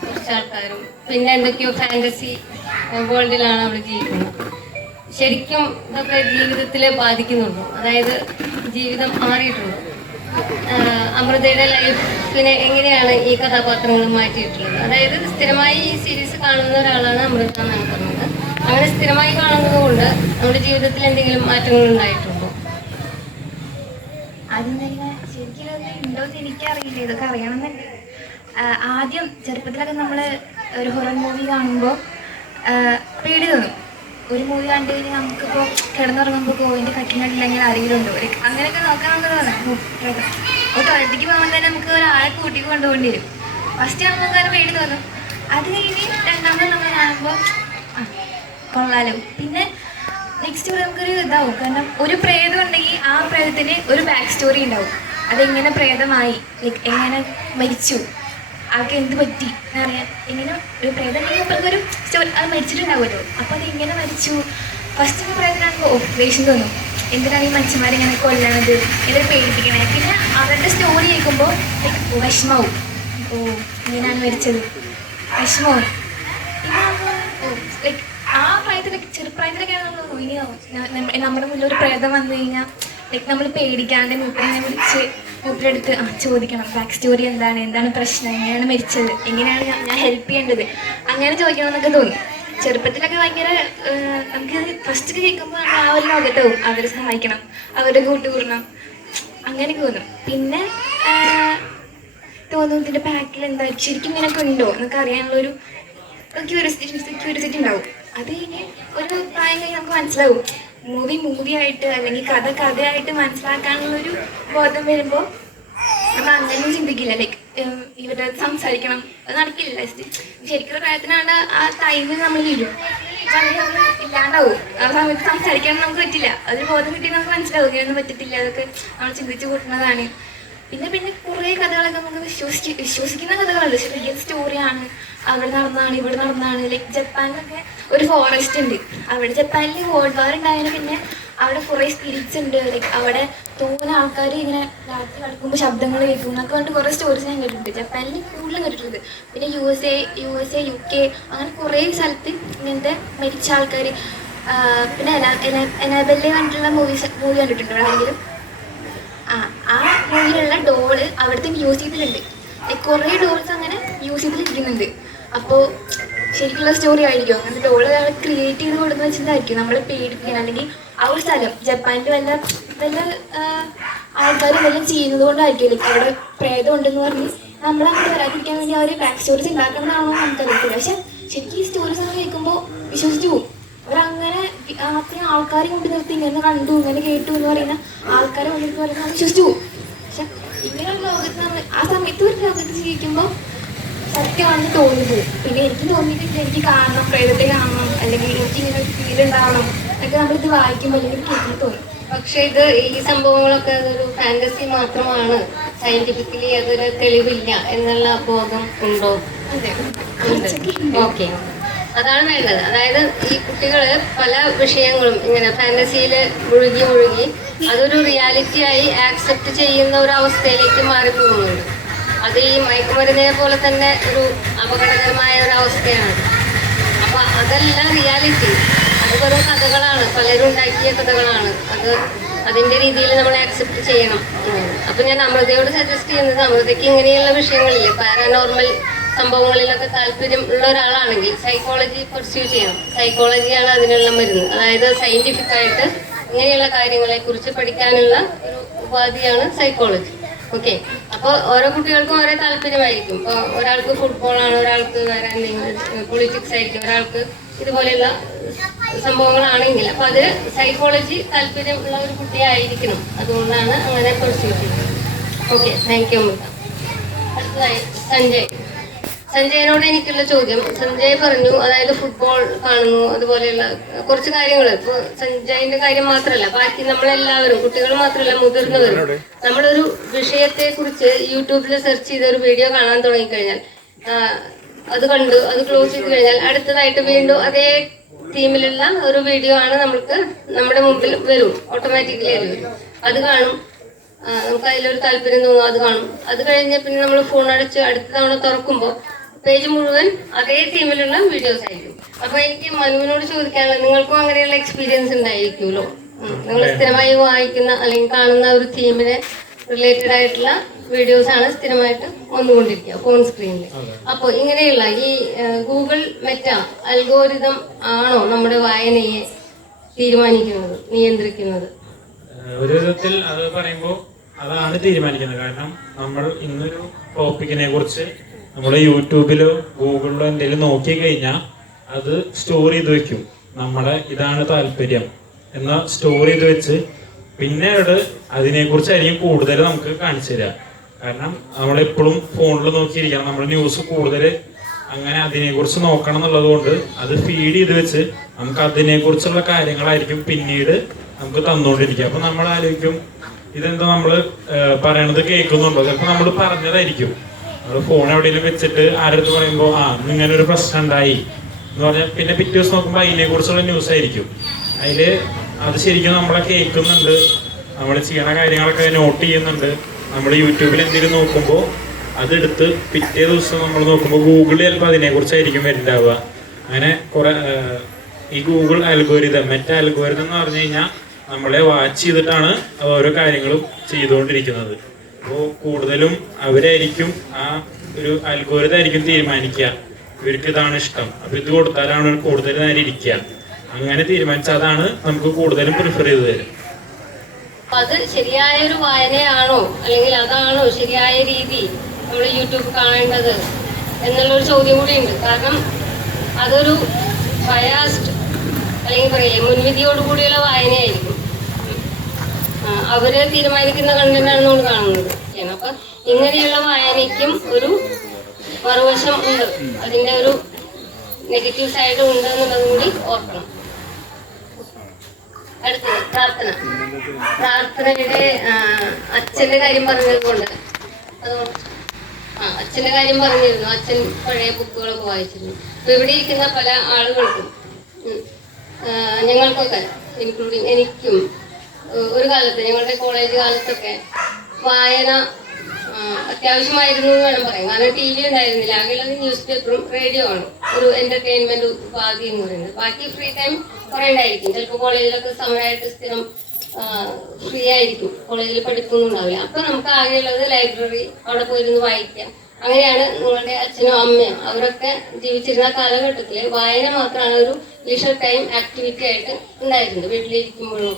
കുറച്ച് ആൾക്കാരും പിന്നെ എന്തൊക്കെയോ ഫാൻറ്റസി വേൾഡിലാണ് അവൾ ജീവിക്കുന്നത്. ശരിക്കും ഇതൊക്കെ ജീവിതത്തിലെ ബാധിക്കുന്നുണ്ടോ? അതായത് ജീവിതം മാറിയിട്ടുണ്ടോ? അമൃതയുടെ ലൈഫിനെ എങ്ങനെയാണ് ഈ കഥാപാത്രങ്ങൾ മാറ്റിയിട്ടുള്ളത്? അതായത് സ്ഥിരമായി ഈ സീരീസ് കാണുന്ന ഒരാളാണ് അമൃത എന്നാണ് പറഞ്ഞത്. അങ്ങനെ സ്ഥിരമായി കാണുന്നത് കൊണ്ട് നമ്മുടെ ജീവിതത്തിൽ എന്തെങ്കിലും മാറ്റങ്ങൾ ഉണ്ടായിട്ടുണ്ടോ? ആദ്യം തന്നെ ശരിക്കും ഉണ്ടോയെന്ന് എനിക്കറിയില്ല, ഇതൊക്കെ അറിയണമെന്നുണ്ട്. ആദ്യം ചെറുപ്പത്തിലൊക്കെ നമ്മൾ ഒരു ഹൊറർ മൂവി കാണുമ്പോൾ പേടി തോന്നും. ഒരു മൂവി കണ്ടു കഴിഞ്ഞാൽ നമുക്കിപ്പോൾ കിടന്നുറങ്ങുമ്പോൾ കോവിൻ്റെ കട്ടിനടില്ലെങ്കിൽ ആരെങ്കിലും ഉണ്ടോ അങ്ങനെയൊക്കെ നോക്കാൻ നമുക്ക് തോന്നാം. അപ്പോൾ ടോയ്ലറ്റിക്ക് പോകുമ്പോൾ തന്നെ നമുക്ക് ഒരാളെ കൂട്ടിക്ക് കൊണ്ടുപോകേണ്ടി വരും. ഫസ്റ്റ് കാണുമ്പോൾ നമുക്ക് പേടി തോന്നും. അത് കഴിഞ്ഞ് രണ്ടാമത് നമ്മൾ കാണുമ്പോൾ കൊള്ളാലോ. പിന്നെ നെക്സ്റ്റ് ഇവിടെ നമുക്കൊരു ഇതാവും. കാരണം ഒരു പ്രേതം ഉണ്ടെങ്കിൽ ആ പ്രേതത്തിന് ഒരു ബാക്ക് സ്റ്റോറി ഉണ്ടാവും. അതെങ്ങനെ പ്രേതമായി, ലൈക്ക് എങ്ങനെ മരിച്ചു, ആൾക്ക് എന്ത് പറ്റി എന്നറിയാൻ. എങ്ങനെ ഒരു പ്രേതം ഉണ്ടെങ്കിൽ അപ്പോഴൊരു സ്റ്റോറി അത് മരിച്ചിട്ടുണ്ടാവുമല്ലോ. അപ്പോൾ അത് എങ്ങനെ മരിച്ചു. ഫസ്റ്റ് പ്രേതനാകുമ്പോൾ ദേഷ്യം തോന്നും, എന്തിനാണ് ഈ മനുഷ്യന്മാരെങ്ങനെ കൊല്ലണത്, എന്തൊരു പേടിപ്പിക്കണേ. പിന്നെ അവരുടെ സ്റ്റോറി കേൾക്കുമ്പോൾ ലൈക്ക് വിഷമാവും. ഓ ഇങ്ങനെയാണ് മരിച്ചത്, വിഷമവും. പിന്നെ ലൈക്ക് ആ പ്രായത്തിലൊക്കെ ചെറുപ്രായത്തിലൊക്കെയാണ് നമ്മൾ ഇനിയാവും നമ്മുടെ മുന്നിൽ ഒരു പ്രേതം വന്നു കഴിഞ്ഞാൽ ലൈക്ക് നമ്മൾ പേടിക്കാണ്ട് മൂപ്പരിനെ വിളിച്ച് മൂപ്പരെടുത്ത് ചോദിക്കണം ബാക്ക് സ്റ്റോറി എന്താണ് പ്രശ്നം, എങ്ങനെയാണ് മരിച്ചത്, എങ്ങനെയാണ് ഞാൻ ഹെൽപ്പ് ചെയ്യേണ്ടത്, അങ്ങനെ ചോദിക്കണം എന്നൊക്കെ തോന്നി. ചെറുപ്പത്തിലൊക്കെ ഭയങ്കര നമുക്ക് ഫസ്റ്റ് കേൾക്കുമ്പോൾ നമ്മൾ ആ ഒരു ലോകത്താവും, അവരെ സഹായിക്കണം, അവരുടെ കൂട്ടുകൂടണം, അങ്ങനെയൊക്കെ തോന്നും. പിന്നെ തോന്നും ഇതിൻ്റെ ബാക്കിൽ എന്തായിരിക്കും, ശരിക്കും ഇങ്ങനെയൊക്കെ ഉണ്ടോ എന്നൊക്കെ അറിയാനുള്ളൊരു ക്യൂരിയോസിറ്റി ഉണ്ടാവും. അത് കഴിഞ്ഞ് ഒരു പ്രായം കഴിഞ്ഞ് നമുക്ക് മനസ്സിലാവും, മൂവിയായിട്ട് അല്ലെങ്കിൽ കഥയായിട്ട് മനസ്സിലാക്കാനുള്ളൊരു ബോധം വരുമ്പോൾ നമ്മൾ അങ്ങനെ ചിന്തിക്കില്ല. ലൈക്ക് ഇവരുടെ സംസാരിക്കണം, അത് നടക്കില്ല. ശരിക്കും പ്രായത്തിനാണ് ആ ടൈമിൽ നമ്മൾ വീഴും, നമ്മൾ ഇല്ലാണ്ടാവും. ആ സമയത്ത് സംസാരിക്കാൻ നമുക്ക് പറ്റില്ല. അതൊരു ബോധം കിട്ടിയാൽ നമുക്ക് മനസ്സിലാവും ഇങ്ങനെയൊന്നും പറ്റത്തില്ല, അതൊക്കെ നമ്മൾ ചിന്തിച്ച് കൂട്ടുന്നതാണ്. പിന്നെ കുറേ കഥകളൊക്കെ നമുക്ക് വിശ്വസിക്കുന്ന കഥകളല്ല, റിയൽ സ്റ്റോറിയാണ്. അവിടെ നടന്നാണ്, ഇവിടെ നടന്നാണ്. ലൈക്ക് ജപ്പാനിലൊക്കെ ഒരു ഫോറസ്റ്റ് ഉണ്ട്. അവിടെ ജപ്പാനിൽ വേൾഡ് വാർ ഉണ്ടായതിന് പിന്നെ അവിടെ കുറേ സ്പിരിറ്റ്സ് ഉണ്ട്. ലൈക്ക് അവിടെ തോന്നുന്ന ആൾക്കാർ ഇങ്ങനെ രാത്രി കിടക്കുമ്പോൾ ശബ്ദങ്ങൾ കേൾക്കും എന്നൊക്കെ പറഞ്ഞിട്ട് കുറേ സ്റ്റോറീസ് ഞാൻ കേട്ടിട്ടുണ്ട്. ജപ്പാനിൽ കൂടുതലും കേട്ടിട്ടുണ്ട്. പിന്നെ USA, UK അങ്ങനെ കുറേ സ്ഥലത്ത് ഇങ്ങനത്തെ മരിച്ച ആൾക്കാർ. പിന്നെ എനാബെല്ലെ കണ്ടിട്ടുള്ള മൂവി കണ്ടിട്ടുണ്ടോ ആരെങ്കിലും? ആ മൂവിയിലുള്ള ഡോള് അവിടുത്തെ മ്യൂസിയത്തിലുണ്ട്. കുറേ ഡോൾസ് അങ്ങനെ മ്യൂസിയത്തിൽ ഇരിക്കുന്നുണ്ട്. അപ്പോൾ ശരിക്കുള്ള സ്റ്റോറി ആയിരിക്കും. അങ്ങനെ ഡോള് ക്രിയേറ്റ് ചെയ്ത് കൊടുക്കുന്ന വെച്ചിട്ടായിരിക്കും നമ്മളെ പേടിപ്പിക്കാൻ. അല്ലെങ്കിൽ ആ ഒരു സ്ഥലം ജപ്പാനിൽ വല്ല ആൾക്കാർ വല്ലതും ചെയ്യുന്നത് കൊണ്ടായിരിക്കും. ലൈക്ക് അവിടെ പ്രേതം ഉണ്ടെന്ന് പറഞ്ഞ് നമ്മളങ്ങനെ വരാതിരിക്കാൻ വേണ്ടി അവർ ബാക്ക് സ്റ്റോറീസ് ഉണ്ടാക്കുന്നതാണോ നമുക്കറിയത്തില്ല. പക്ഷെ ശരിക്കും ഈ സ്റ്റോറീസ് ഒക്കെ കേൾക്കുമ്പോൾ വിശ്വസിച്ചു പോകും. അവരങ്ങനെ അത്രയും ആൾക്കാരെ കൊണ്ട് നിർത്തി ഇങ്ങനെ കണ്ടു ഇങ്ങനെ കേട്ടു എന്ന് പറയുന്ന ആൾക്കാരെ കൊണ്ടിട്ട് പറയുമ്പോൾ വിശ്വസിച്ചു പോകും. പക്ഷെ ഇങ്ങനെയുള്ള ലോകത്ത് നമ്മൾ ആ സമയത്ത് ഒരു ലോകത്ത് ജീവിക്കുമ്പോൾ സത്യമാണെന്ന് തോന്നിപ്പോകും. പിന്നെ എനിക്ക് തോന്നിയിട്ടില്ല എനിക്ക് കാണണം, പ്രേതത്തെ കാണണം, അല്ലെങ്കിൽ എനിക്കിങ്ങനെ ഒരു ഫീൽ ഉണ്ടാവണം എന്നൊക്കെ നമ്മളിത് വായിക്കുമ്പോൾ അല്ലെങ്കിൽ കേൾക്കുമ്പോൾ തോന്നും. പക്ഷെ ഈ സംഭവങ്ങളൊക്കെ അതൊരു ഫാന്റസി മാത്രമാണ്, സയന്റിഫിക്കലി അതൊരു തെളിവില്ല എന്നുള്ള ബോധം ഉണ്ടോ? ഓക്കെ, അതാണ് വേണ്ടത്. അതായത് ഈ കുട്ടികൾ പല വിഷയങ്ങളും ഇങ്ങനെ ഫാന്റസിയിൽ മുഴുകി അതൊരു റിയാലിറ്റിയായി ആക്സെപ്റ്റ് ചെയ്യുന്ന ഒരു അവസ്ഥയിലേക്ക് മാറിപ്പോകുന്നുണ്ട്. അത് ഈ മയക്കുമരുന്നിനെ പോലെ തന്നെ ഒരു അപകടകരമായ ഒരു അവസ്ഥയാണ്. അപ്പൊ അതല്ല റിയാലിറ്റി, അത് വെറും കഥകളാണ്, പലരും ഉണ്ടാക്കിയ കഥകളാണ്. അതിന്റെ രീതിയിൽ നമ്മൾ ആക്സെപ്റ്റ് ചെയ്യണം. അപ്പൊ ഞാൻ അമൃതയോട് സജസ്റ്റ് ചെയ്യുന്നത്, അമൃതയ്ക്ക് ഇങ്ങനെയുള്ള വിഷയങ്ങളില്ലേ, പാരാനോർമൽ സംഭവങ്ങളിലൊക്കെ താല്പര്യം ഉള്ള ഒരാളാണെങ്കിൽ സൈക്കോളജി പെർസ്യൂ ചെയ്യണം. സൈക്കോളജിയാണ് അതിനുള്ള മരുന്ന്. അതായത് സയന്റിഫിക് ആയിട്ട് ഇങ്ങനെയുള്ള കാര്യങ്ങളെ കുറിച്ച് പഠിക്കാനുള്ള ഒരു ഉപാധിയാണ് സൈക്കോളജി. ഓക്കെ, അപ്പോൾ ഓരോ കുട്ടികൾക്കും ഓരോ താല്പര്യമായിരിക്കും. ഇപ്പോൾ ഒരാൾക്ക് ഫുട്ബോളാണ്, ഒരാൾക്ക് വേറെ എന്തെങ്കിലും പൊളിറ്റിക്സ് ആയിരിക്കും, ഒരാൾക്ക് ഇതുപോലെയുള്ള സംഭവങ്ങളാണെങ്കിൽ അപ്പോൾ അത് സൈക്കോളജി താല്പര്യം ഉള്ള ഒരു കുട്ടിയായിരിക്കണം. അതുകൊണ്ടാണ് അങ്ങനെ പെർസ്യൂ ചെയ്യുന്നത്. Okay, thank you. അടുത്തതായി സഞ്ജയനോട് എനിക്കുള്ള ചോദ്യം. സഞ്ജയ് പറഞ്ഞു, അതായത് ഫുട്ബോൾ കാണുന്നു, അതുപോലെയുള്ള കുറച്ച് കാര്യങ്ങൾ. ഇപ്പോൾ സഞ്ജയിന്റെ കാര്യം മാത്രമല്ല, ബാക്കി നമ്മളെല്ലാവരും, കുട്ടികൾ മാത്രമല്ല മുതിർന്നവരും, നമ്മളൊരു വിഷയത്തെ കുറിച്ച് യൂട്യൂബിൽ സെർച്ച് ചെയ്ത ഒരു വീഡിയോ കാണാൻ തുടങ്ങിക്കഴിഞ്ഞാൽ അത് കണ്ടു, അത് ക്ലോസ് ചെയ്ത് കഴിഞ്ഞാൽ അടുത്തതായിട്ട് വീണ്ടും അതേ തീമിലുള്ള ഒരു വീഡിയോ ആണ് നമ്മുടെ മുമ്പിൽ വരും, ഓട്ടോമാറ്റിക്കലി അത് വരും. അത് കാണും, നമുക്ക് അതിലൊരു താല്പര്യം തോന്നും, അത് കാണും. അത് കഴിഞ്ഞ് പിന്നെ നമ്മൾ ഫോൺ അടിച്ച് അടുത്ത തവണ തുറക്കുമ്പോൾ പേജ് മുഴുവൻ അതേ തീമിലുള്ള വീഡിയോസ് ആയിരിക്കും. അപ്പൊ എനിക്ക് മനുവിനോട് ചോദിക്കാനുള്ളത്, നിങ്ങൾക്കും അങ്ങനെയുള്ള എക്സ്പീരിയൻസ് ഉണ്ടായിരിക്കുമല്ലോ. നിങ്ങൾ സ്ഥിരമായി വായിക്കുന്ന അല്ലെങ്കിൽ കാണുന്ന ഒരു തീമിന് റിലേറ്റഡ് ആയിട്ടുള്ള വീഡിയോസ് ആണ് സ്ഥിരമായിട്ട് വന്നുകൊണ്ടിരിക്കുക ഫോൺ സ്ക്രീനിൽ. അപ്പോൾ ഇങ്ങനെയുള്ള ഈ ഗൂഗിൾ മെറ്റ അൽഗോരിതം ആണോ നമ്മുടെ വായനയെ തീരുമാനിക്കുന്നത്, നിയന്ത്രിക്കുന്നത്? ഒരു വിധത്തിൽ അത് പറയുമ്പോൾ അതാണ് തീരുമാനിക്കുന്നത്. കാരണം നമ്മൾ ഇന്നൊരു ടോപ്പിക്കിനെ കുറിച്ച് നമ്മൾ യൂട്യൂബിലോ ഗൂഗിളിലോ എന്തെങ്കിലും നോക്കി കഴിഞ്ഞാൽ അത് സ്റ്റോർ ചെയ്ത് വെക്കും. നമ്മുടെ ഇതാണ് താല്പര്യം എന്ന സ്റ്റോർ ചെയ്ത് വെച്ച് പിന്നീട് അതിനെക്കുറിച്ചായിരിക്കും കൂടുതൽ നമുക്ക് കാണിച്ചു തരിക. കാരണം നമ്മളെപ്പോഴും ഫോണിൽ നോക്കിയിരിക്കണം, നമ്മൾ ന്യൂസ് കൂടുതൽ അങ്ങനെ അതിനെക്കുറിച്ച് നോക്കണം എന്നുള്ളത് കൊണ്ട് അത് ഫീഡ് ചെയ്ത് വെച്ച് നമുക്ക് അതിനെക്കുറിച്ചുള്ള കാര്യങ്ങളായിരിക്കും പിന്നീട് നമുക്ക് തന്നുകൊണ്ടിരിക്കുക. അപ്പൊ നമ്മൾ ആലോചിക്കും, ഇതെന്താ നമ്മൾ പറയണത് കേൾക്കുന്നുണ്ടോ? ചിലപ്പോൾ നമ്മൾ പറഞ്ഞതായിരിക്കും. നമ്മൾ ഫോൺ എവിടെയെങ്കിലും വെച്ചിട്ട് ആരടുത്ത് പറയുമ്പോൾ ഇങ്ങനെ ഒരു പ്രശ്നം ഉണ്ടായി എന്ന് പറഞ്ഞാൽ പിന്നെ പിറ്റേ ദിവസം നോക്കുമ്പോൾ അതിനെ കുറിച്ചുള്ള ന്യൂസ് ആയിരിക്കും. അത് ശരിക്കും നമ്മളെ കേൾക്കുന്നുണ്ട്, നമ്മൾ ചെയ്യണ കാര്യങ്ങളൊക്കെ നോട്ട് ചെയ്യുന്നുണ്ട്. നമ്മൾ യൂട്യൂബിൽ എന്തെങ്കിലും നോക്കുമ്പോൾ അതെടുത്ത് പിറ്റേ ദിവസം നമ്മൾ നോക്കുമ്പോൾ ഗൂഗിളിൽ ചിലപ്പോൾ അതിനെക്കുറിച്ചായിരിക്കും വരുന്നുണ്ടാവുക. അങ്ങനെ കുറെ ഈ ഗൂഗിൾ അൽഗോരിതം, മെറ്റ അൽഗോരിതം എന്ന് പറഞ്ഞു കഴിഞ്ഞാൽ നമ്മളെ വാച്ച് ചെയ്തിട്ടാണ് ഓരോ കാര്യങ്ങളും ചെയ്തുകൊണ്ടിരിക്കുന്നത്. അപ്പോൾ കൂടുതലും അവരായിരിക്കും ആ ഒരു അൽഗോരിതം ആയിരിക്കും തീരുമാനിക്കുക ഇവർക്ക് ഇതാണ് ഇഷ്ടം, അപ്പോൾ ഇത് കൊടുത്താലാണ് കൂടുതൽ നേരം ഇരിക്കുക. അങ്ങനെ തീരുമാനിച്ചാൽ അതാണ് നമുക്ക് കൂടുതലും പ്രിഫർ ചെയ്ത് തരും. അത് ശരിയായ ഒരു വായനയാണോ, അല്ലെങ്കിൽ അതാണോ ശരിയായ രീതി നമ്മൾ യൂട്യൂബ് കാണേണ്ടത് എന്നുള്ളൊരു ചോദ്യം കൂടിയുണ്ട്. കാരണം അതൊരു ബയാസ്ഡ് അല്ലെങ്കിൽ പറയില്ലേ മുൻവിധിയോടുകൂടിയുള്ള വായനയായിരിക്കും. അവര് തീരുമാനിക്കുന്ന കണ്ടന്റാണ് നമ്മൾ കാണുന്നത്. അപ്പൊ ഇങ്ങനെയുള്ള വായനയ്ക്കും ഒരു മറുവശം ഉണ്ട്, അതിന്റെ ഒരു നെഗറ്റീവ് സൈഡ് ഉണ്ട് എന്നുള്ളത് കൂടി ഓർക്കണം. അടുത്തത് പ്രാർത്ഥനയുടെ അച്ഛന്റെ കാര്യം പറഞ്ഞതുകൊണ്ട് അച്ഛന്റെ കാര്യം പറഞ്ഞിരുന്നു. അച്ഛൻ പഴയ ബുക്കുകളൊക്കെ വായിച്ചിരുന്നു. അപ്പൊ ഇവിടെ ഇരിക്കുന്ന പല ആളുകൾക്കും ഞങ്ങൾക്കൊക്കെ ഇൻക്ലൂഡിങ് എനിക്കും ഒരു കാലത്ത് ഞങ്ങളുടെ കോളേജ് കാലത്തൊക്കെ വായന അത്യാവശ്യമായിരുന്നു എന്ന് വേണം പറയാം. കാരണം TV ഉണ്ടായിരുന്നില്ല, ആകെയുള്ളത് ന്യൂസ് പേപ്പറും റേഡിയോ ആണ് ഒരു എന്റർടൈൻമെന്റ് ഉപാധി എന്ന് പറയുന്നത്. ബാക്കി ഫ്രീ ടൈം കുറെ ഉണ്ടായിരിക്കും. ചിലപ്പോൾ കോളേജിലൊക്കെ സമയമായിട്ട് സ്ഥിരം ഫ്രീ ആയിരിക്കും, കോളേജിൽ പഠിപ്പൊന്നും ഉണ്ടാവില്ല. അപ്പൊ നമുക്ക് ആകെയുള്ളത് ലൈബ്രറി, അവിടെ പോയിരുന്ന് വായിക്കാം. അങ്ങനെയാണ് നിങ്ങളുടെ അച്ഛനും അമ്മയും അവരൊക്കെ ജീവിച്ചിരുന്ന കാലഘട്ടത്തിൽ വായന മാത്രമാണ് ഒരു ലീഷർ ടൈം ആക്ടിവിറ്റി ആയിട്ട് ഉണ്ടായിരുന്നത് വീട്ടിലിരിക്കുമ്പോഴും.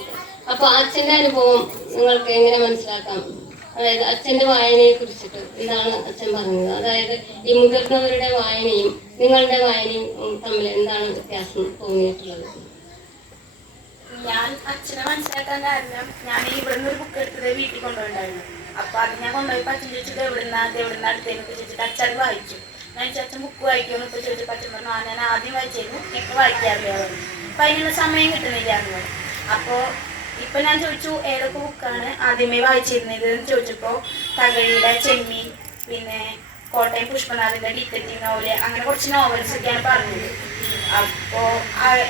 അപ്പൊ അച്ഛന്റെ അനുഭവം നിങ്ങൾക്ക് എങ്ങനെ മനസ്സിലാക്കാം? അതായത് അച്ഛന്റെ വായനയെ കുറിച്ചിട്ട് എന്താണ് അച്ഛൻ പറഞ്ഞത്? അതായത് ഈ മുതിർന്നവരുടെ വായനയും നിങ്ങളുടെ വായനയും തമ്മിൽ എന്താണ് വ്യത്യാസം തോന്നിയിട്ടുള്ളത്? ഞാൻ അച്ഛനെ മനസ്സിലാക്കാൻ കാരണം ഞാൻ ഇവിടുന്ന് ഒരു ബുക്ക് എടുത്തത് വീട്ടിൽ കൊണ്ടുപോയിട്ടുണ്ടായിരുന്നു. അപ്പൊ അത് ഞാൻ കൊണ്ടുപോയി അച്ഛൻ ചോദിച്ചിട്ട് എവിടുന്ന അടുത്തേക്ക് ചോദിച്ചിട്ട് അച്ഛൻ വായിച്ചു. ഞാൻ അച്ഛൻ ബുക്ക് വായിക്കുമെന്ന് ഇപ്പൊ ചോദിച്ചപ്പോൾ അച്ഛൻ പറഞ്ഞു ഞാൻ ആദ്യം വായിച്ചായിരുന്നു, ഇപ്പൊ വായിക്കാറില്ല പറഞ്ഞു. അപ്പൊ അതിനുള്ള സമയം കിട്ടുന്നില്ല എന്ന്. അപ്പോ ഇപ്പൊ ഞാൻ ചോദിച്ചു ഏതൊക്കെ ബുക്കാണ് ആദ്യമേ വായിച്ചിരുന്നത് എന്ന് ചോദിച്ചപ്പോ തകഴിയുടെ ചെമ്മീൻ, പിന്നെ കോട്ടയം പുഷ്പനാഥിന്റെ ഡിറ്റക്റ്റീവ് നോവല്, അങ്ങനെ കുറച്ച് നോവൽസ് ഒക്കെയാണ് പറഞ്ഞത്. അപ്പോ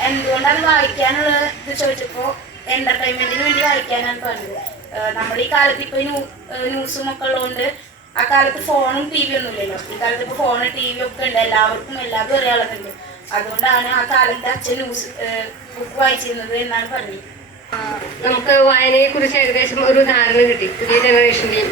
എന്തുകൊണ്ടാണ് വായിക്കാനുള്ളത് ഇത് ചോദിച്ചപ്പോ എന്റർടൈൻമെന്റിന് വേണ്ടി വായിക്കാനാണ് പറഞ്ഞത്. നമ്മുടെ ഈ കാലത്ത് ഇപ്പൊ ന്യൂസും ഒക്കെ ഉള്ളതുകൊണ്ട് ആ കാലത്ത് ഫോണും TV ഒന്നും ഇല്ലല്ലോ. ഈ കാലത്ത് ഇപ്പൊ ഫോണ് TV ഒക്കെ ഉണ്ട്, എല്ലാവർക്കും എല്ലാവരും അറിയാവുന്നുണ്ട്. അതുകൊണ്ടാണ് ആ കാലത്ത് അച്ഛൻ ബുക്ക് വായിച്ചിരുന്നത് എന്നാണ് പറഞ്ഞത്. നമുക്ക് വായനയെ കുറിച്ച് ഏകദേശം ഒരു ധാരണ കിട്ടി. പുതിയ ജനറേഷന്റെയും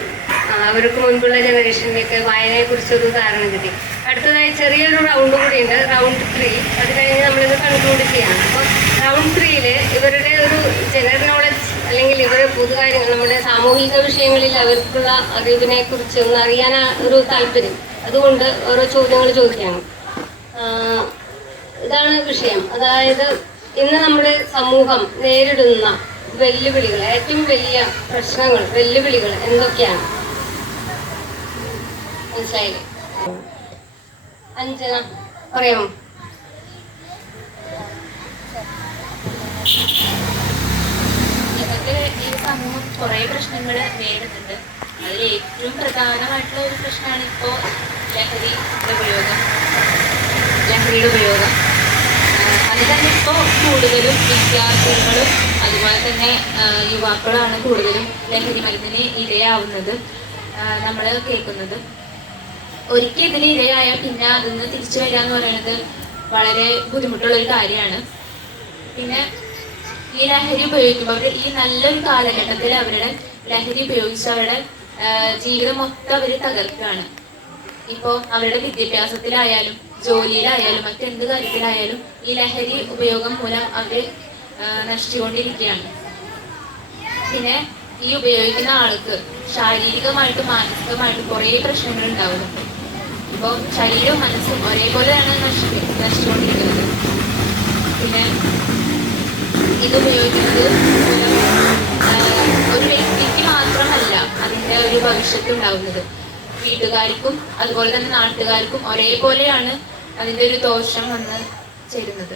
അവർക്ക് മുൻപുള്ള ജനറേഷനിലേക്ക് വായനയെ കുറിച്ച് ഒരു ധാരണ കിട്ടി. അടുത്തതായി ചെറിയൊരു റൗണ്ട് കൂടിയുണ്ട്, റൗണ്ട് 3. അത് കഴിഞ്ഞ് നമ്മളിത് കൺക്ലൂഡ് ചെയ്യണം. അപ്പോൾ റൗണ്ട് 3-ല് ഇവരുടെ ഒരു ജനറൽ നോളജ് അല്ലെങ്കിൽ ഇവരുടെ പൊതുകാര്യങ്ങൾ, നമ്മുടെ സാമൂഹിക വിഷയങ്ങളിൽ അവർക്കുള്ള അറിവിനെ കുറിച്ച് ഒന്ന് അറിയാൻ ഒരു താല്പര്യം, അതുകൊണ്ട് ഓരോ ചോദ്യങ്ങൾ ചോദിക്കുകയാണ്. ഇതാണ് വിഷയം. അതായത് ഇന്ന് നമ്മുടെ സമൂഹം നേരിടുന്ന വെല്ലുവിളികൾ, ഏറ്റവും വലിയ പ്രശ്നങ്ങൾ, വെല്ലുവിളികൾ എന്തൊക്കെയാണ്? മനസ്സിലായില്ലേ? അഞ്ജന പറയാമോ? ഇന്നത്തെ ഈ സമൂഹം കുറേ പ്രശ്നങ്ങൾ നേരിടുന്നുണ്ട്. അതിൽ ഏറ്റവും പ്രധാനമായിട്ടുള്ള ഒരു പ്രശ്നമാണ് ഇപ്പോൾ ലഹരിയുടെ ഉപയോഗം. അത് തന്നെ ഇപ്പോൾ കൂടുതലും വിദ്യാർത്ഥികളും അതുപോലെ തന്നെ യുവാക്കളാണ് കൂടുതലും ലഹരി മരുന്നിന് ഇരയാവുന്നത് നമ്മൾ കേൾക്കുന്നത്. ഒരിക്കൽ ഇതിന് ഇരയായാൽ പിന്നെ അതിന്ന് തിരിച്ചു വരിക എന്ന് പറയുന്നത് വളരെ ബുദ്ധിമുട്ടുള്ളൊരു കാര്യമാണ്. പിന്നെ ഈ ലഹരി ഉപയോഗിക്കുമ്പോൾ അവർ ഈ നല്ലൊരു കാലഘട്ടത്തിൽ അവരുടെ ലഹരി ഉപയോഗിച്ച് അവരുടെ ജീവിതം മൊത്തം അവർ തകർക്കുകയാണ്. ഇപ്പോൾ അവരുടെ വിദ്യാഭ്യാസത്തിലായാലും ജോലിയിലായാലും മറ്റെന്ത് കാര്യത്തിലായാലും ഈ ലഹരി ഉപയോഗം മൂലം അവർ നശിച്ചുകൊണ്ടിരിക്കുകയാണ്. പിന്നെ ഈ ഉപയോഗിക്കുന്ന ആൾക്ക് ശാരീരികമായിട്ടും മാനസികമായിട്ടും കുറേ പ്രശ്നങ്ങൾ ഉണ്ടാവുന്നുണ്ട്. ഇപ്പോൾ ശരീരവും മനസ്സും ഒരേപോലെയാണ് നശിച്ചുകൊണ്ടിരിക്കുന്നത്. പിന്നെ ഇത് ഉപയോഗിക്കുന്നത് മൂലം ഒരു വ്യക്തിക്ക് മാത്രമല്ല അതിൻ്റെ ഒരു ഭവിഷ്യത്ത് ഉണ്ടാവുന്നത്, വീട്ടുകാർക്കും അതുപോലെ തന്നെ നാട്ടുകാർക്കും ഒരേപോലെയാണ് അതിൻ്റെ ഒരു ദോഷം വന്ന് ചേരുന്നത്.